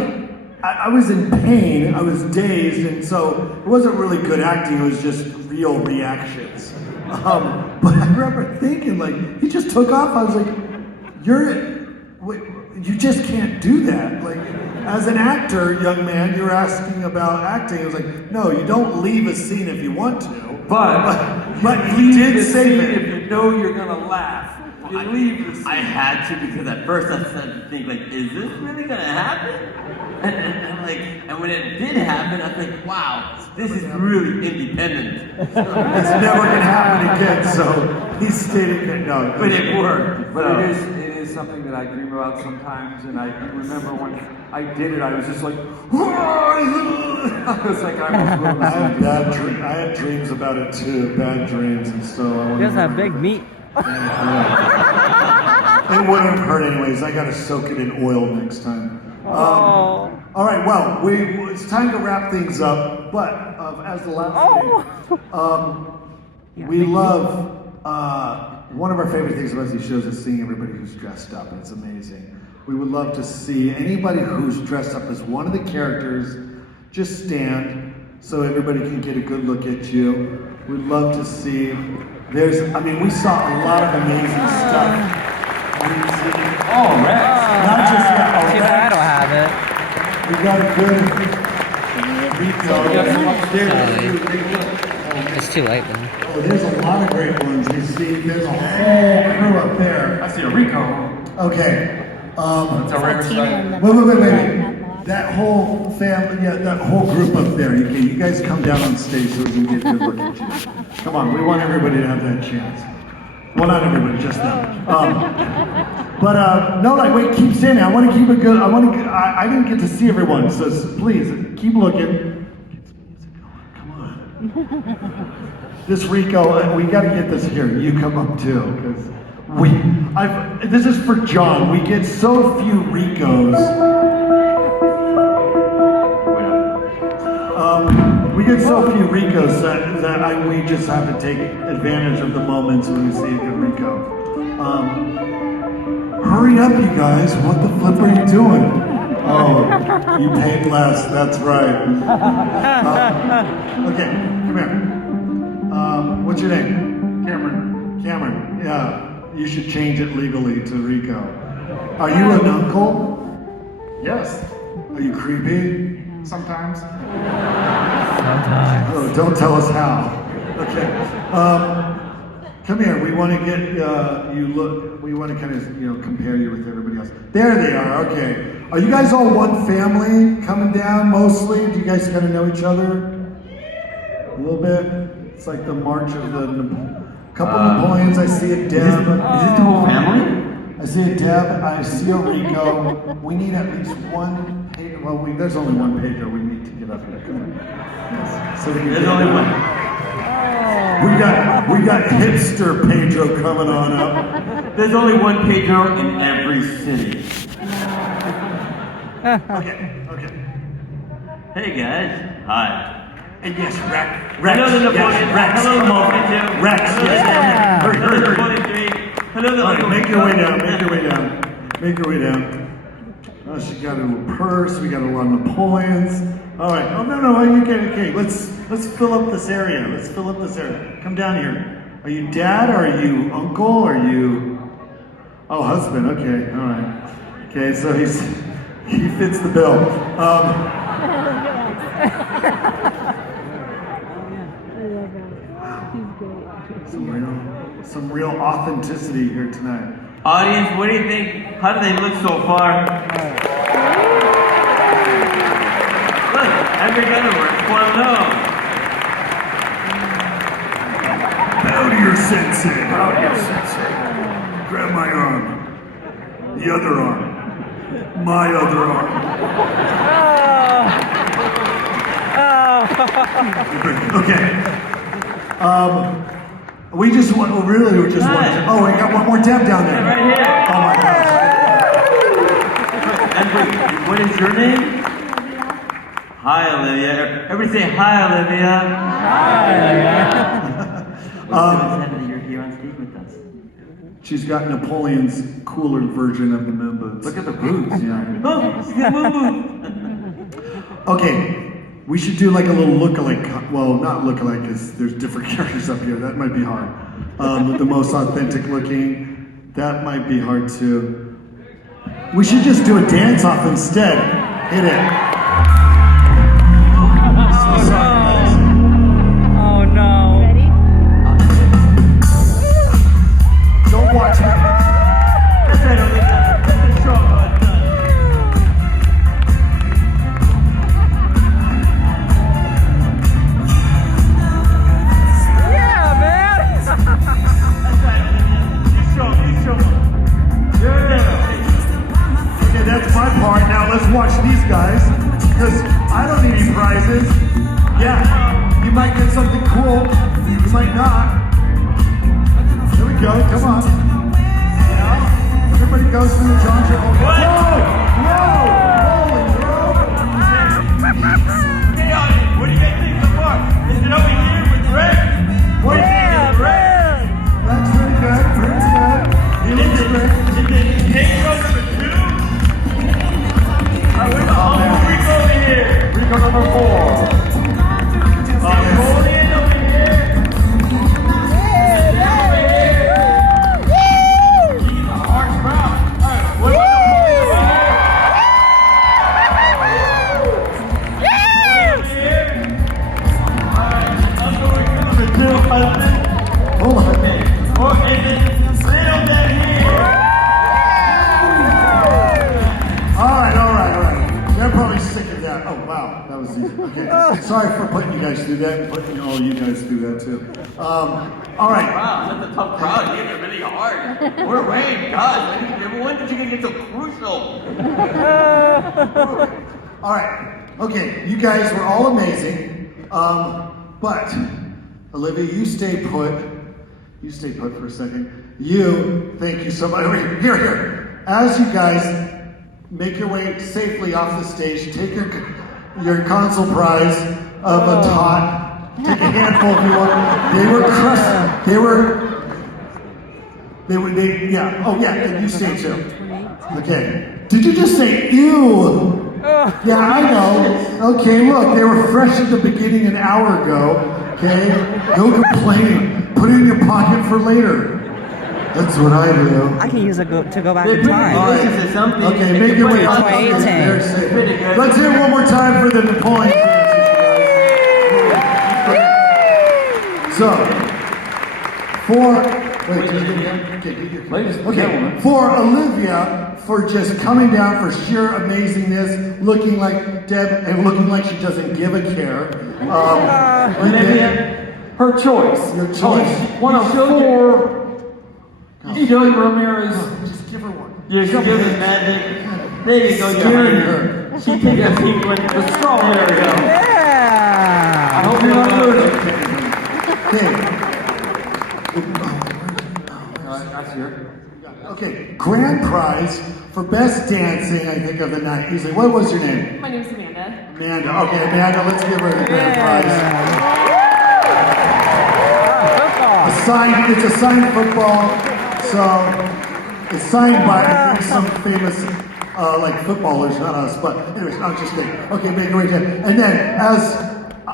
I was in pain, I was dazed, and so it wasn't really good acting, it was just real reactions. But I remember thinking, like, he just took off, I was like, you just can't do that. Like, as an actor, young man, you're asking about acting. I was like, no, you don't leave a scene if you want to. But he did save it. If you know you're gonna laugh. You leave the scene. I had to because at first I started to think like, is this really gonna happen? And when it did happen, I was like, wow, this is really independent. It's never gonna happen again, so he stayed again. No, but it worked. But it is something that I dream about sometimes, and I remember when I did it, I was just like, I was like, I had dreams about it too, bad dreams, and so I You guys have big meat. It wouldn't have hurt anyways. I gotta soak it in oil next time. All right, well, it's time to wrap things up. But as the last thing, we love one of our favorite things about these shows is seeing everybody who's dressed up. It's amazing. We would love to see anybody who's dressed up as one of the characters just stand so everybody can get a good look at you. We'd love to see. We saw a lot of amazing stuff. Rex. Not just that. Too bad I don't have it. We got a good It's too late, man. Oh, there's a lot of great ones. You see, there's a whole crew up there. I see a Rico. Okay. That's a rare sight. Wait. That whole family, that whole group up there. You guys come down on stage so we can get a good look at you. Come on, we want everybody to have that chance. Well, not everybody, just them. Wait, keep standing. I want to keep it good. I didn't get to see everyone, so please keep looking. Get some music going. Come on. This Rico, we got to get this here. You come up too, because this is for John. We get so few Ricos. We get so few Ricos that we just have to take advantage of the moments when we see a good Rico. Hurry up, you guys. What the flip are you doing? Oh, you paid less. That's right. Okay, come here. What's your name? Cameron. Yeah, you should change it legally to Rico. Are you an uncle? Yes. Are you creepy? Sometimes. Oh, don't tell us how. Okay. Come here. We want to get you look. We want to kind of compare you with everybody else. There they are. Okay. Are you guys all one family coming down mostly? Do you guys kind of know each other? A little bit. It's like the march of the. Couple Napoleons. I see a Deb. Is this the whole family? I see a Deb. I see a Rico. We need at least one Pedro. Well, there's only one Pedro. We need to get up here. Come on. So there's only one. We got hipster Pedro coming on up. There's only one Pedro in every city. Okay. Hey guys. Hi. And yes, Rex. Hello, the Napoleon. Yes, Rex. Hello, Come on. Napoleon. Rex. Yes. Hurry. Napoleon 3. Hello, the All right, make your way down. Oh, she got a little purse. We got a lot of Napoleons. All right. Oh no. You get okay. Let's fill up this area. Come down here. Are you dad? Or are you uncle? Or are you? Oh, husband. Okay. All right. Okay. So he fits the bill. Some real authenticity here tonight. Audience, what do you think? How do they look so far? Look, every gunner works one nose. Bow to your sensei. Grab my arm. The other arm. My other arm. Okay. We just want. We're just watching. Oh, we got one more Deb down there. Right here. Oh my gosh. And wait, what is your name? Hi, Olivia. Everybody say hi, Olivia. You're here on stage with us. She's got Napoleon's cooler version of the moon boots. Look at the boots. Yeah. Oh, she's got moon boots. Okay. We should do like a little look-alike. Well, not look-alike, because there's different characters up here. That might be hard. The most authentic looking, that might be hard too. We should just do a dance-off instead. Hit it. Oh no. Ready? Don't watch me. That's right, Olivia. That's the strong one. Okay, that's my part. Now let's watch these guys, because I don't need any prizes. Yeah, you might get something cool. You might not. Here we go. Come on. Yeah. Everybody goes through the John Travolta. Whoa! Holy hell! Hey, audience, what do you guys think so far? Is it over here with Rex? That's pretty good. He looks great. Pedro number 2? Where's the Uncle Rico over here? Rico number 4. Napoleon over here. Arch Brown. Alright, what about Napoleon over here? Alright, Uncle Rico number 2, husband. Hold on. Okay. Or is it little bit here? All right. They're probably sick of that. Oh, wow. That was easy. Okay. Sorry for putting you guys through that and putting all you guys through that, too. All right. Wow, that's a tough crowd. You hit it really hard. We're Wayne. God, when did you get so crucial? All right. Okay. You guys were all amazing. But, Olivia, you stay put. You stay put for a second. Thank you so much. Here. As you guys make your way safely off the stage, take your console prize of a tot. Take a handful if you want. They were crushed. Yeah. Oh, yeah, and you stay too. Okay. Did you just say, ew? Yeah, I know. Okay, look, they were fresh at the beginning an hour ago. Okay? No complaining. Put it in your pocket for later. That's what I do. I can use it to go back in time. All right. Okay, make your way up. Let's hear it one more time for the Napoleon. So, for Olivia, for just coming down for sheer amazingness, looking like Deb and looking like she doesn't give a care. Olivia, Her choice. Your choice. One of four. Joey Ramirez. Just give her one. Yeah, she gives us magic. There you go, Scaring Johnny. her. She takes a sequence. The strawberry. Yeah. I hope you're not allergic. Okay. That's here. Okay, grand prize for best dancing, I think, of the night. Easily. What was your name? My name's Amanda. Amanda. Okay, Amanda, let's give her the grand prize. It's a signed football, so it's signed by I think, some famous like footballers, not us, but anyways, I'm just kidding. Okay, make your way down. And then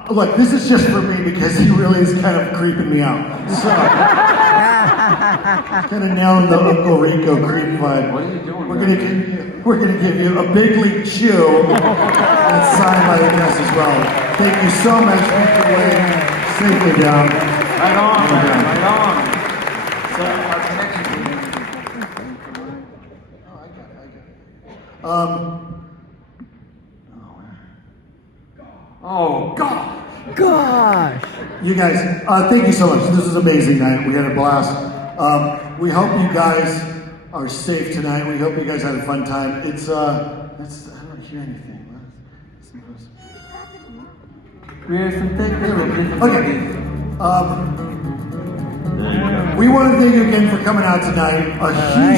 look, this is just for me because he really is kind of creeping me out. So kind of nailing the Uncle Rico creep vibe. What are you doing? We're gonna give you a big league chew that's signed by the guests as well. Thank you so much. Make your way safely down. Right on, man. Right on. So our connection. Oh God. Gosh. You guys, thank you so much. This was an amazing night. We had a blast. We hope you guys are safe tonight. We hope you guys had a fun time. I don't hear anything. Okay. We want to thank you again for coming out tonight. A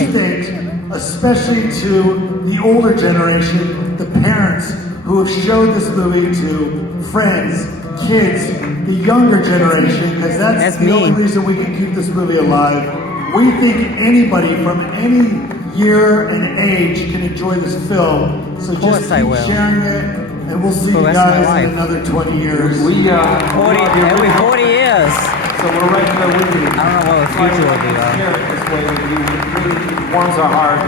huge thanks, especially to the older generation, the parents who have showed this movie to friends, kids, the younger generation, because that's the only reason we can keep this movie alive. We think anybody from any year and age can enjoy this film. So just keep sharing it. And we'll see you guys in another 20 years. We every 40 years. So we're right there with you. I don't know what the future will be though. Share it this way with you. It really warms our heart.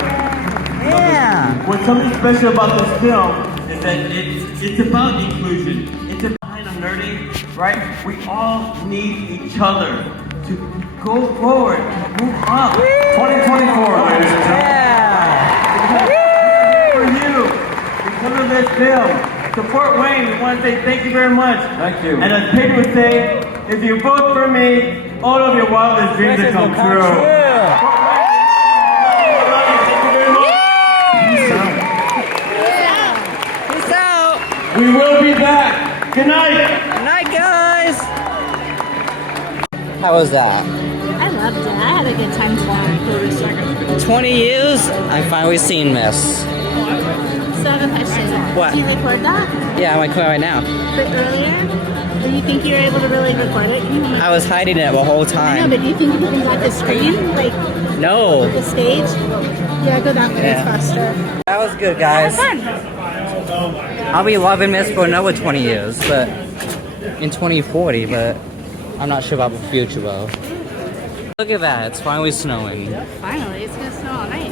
Yeah. What's something special about this film is that it's about inclusion. It's about kind of nerding, right? We all need each other to go forward, move up. 2024, ladies and gentlemen. Yeah. For you, because of this film. Support Wayne. We want to say thank you very much. Thank you. And as Peyton would say, if you vote for me, all of your wildest dreams will come true. Peace out. We will be back. Good night. Good night, guys. How was that? I loved it. I had a good time tonight. 20 years, I finally seen this. So I have a question. What? Did you record that? Yeah, I'm recording right now. But earlier? Do you think you were able to really record it? I was hiding it the whole I know, time. but do you think you can got the screen? Like, No. the stage? Yeah, go that way. Yeah. It's faster. That was good, guys. I'll be loving this for another 20 years, but in 2040, but I'm not sure about the future though. Look at that, it's finally snowing. Finally, it's gonna snow all night.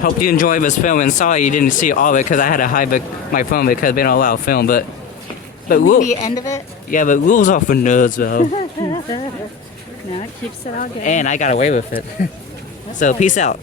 Hope you enjoyed this film, and sorry you didn't see all of it because I had to hide my phone because they don't allow film, but The end of it? yeah, but rules are for nerds though. No, it keeps it all good. And I got away with it. So peace out.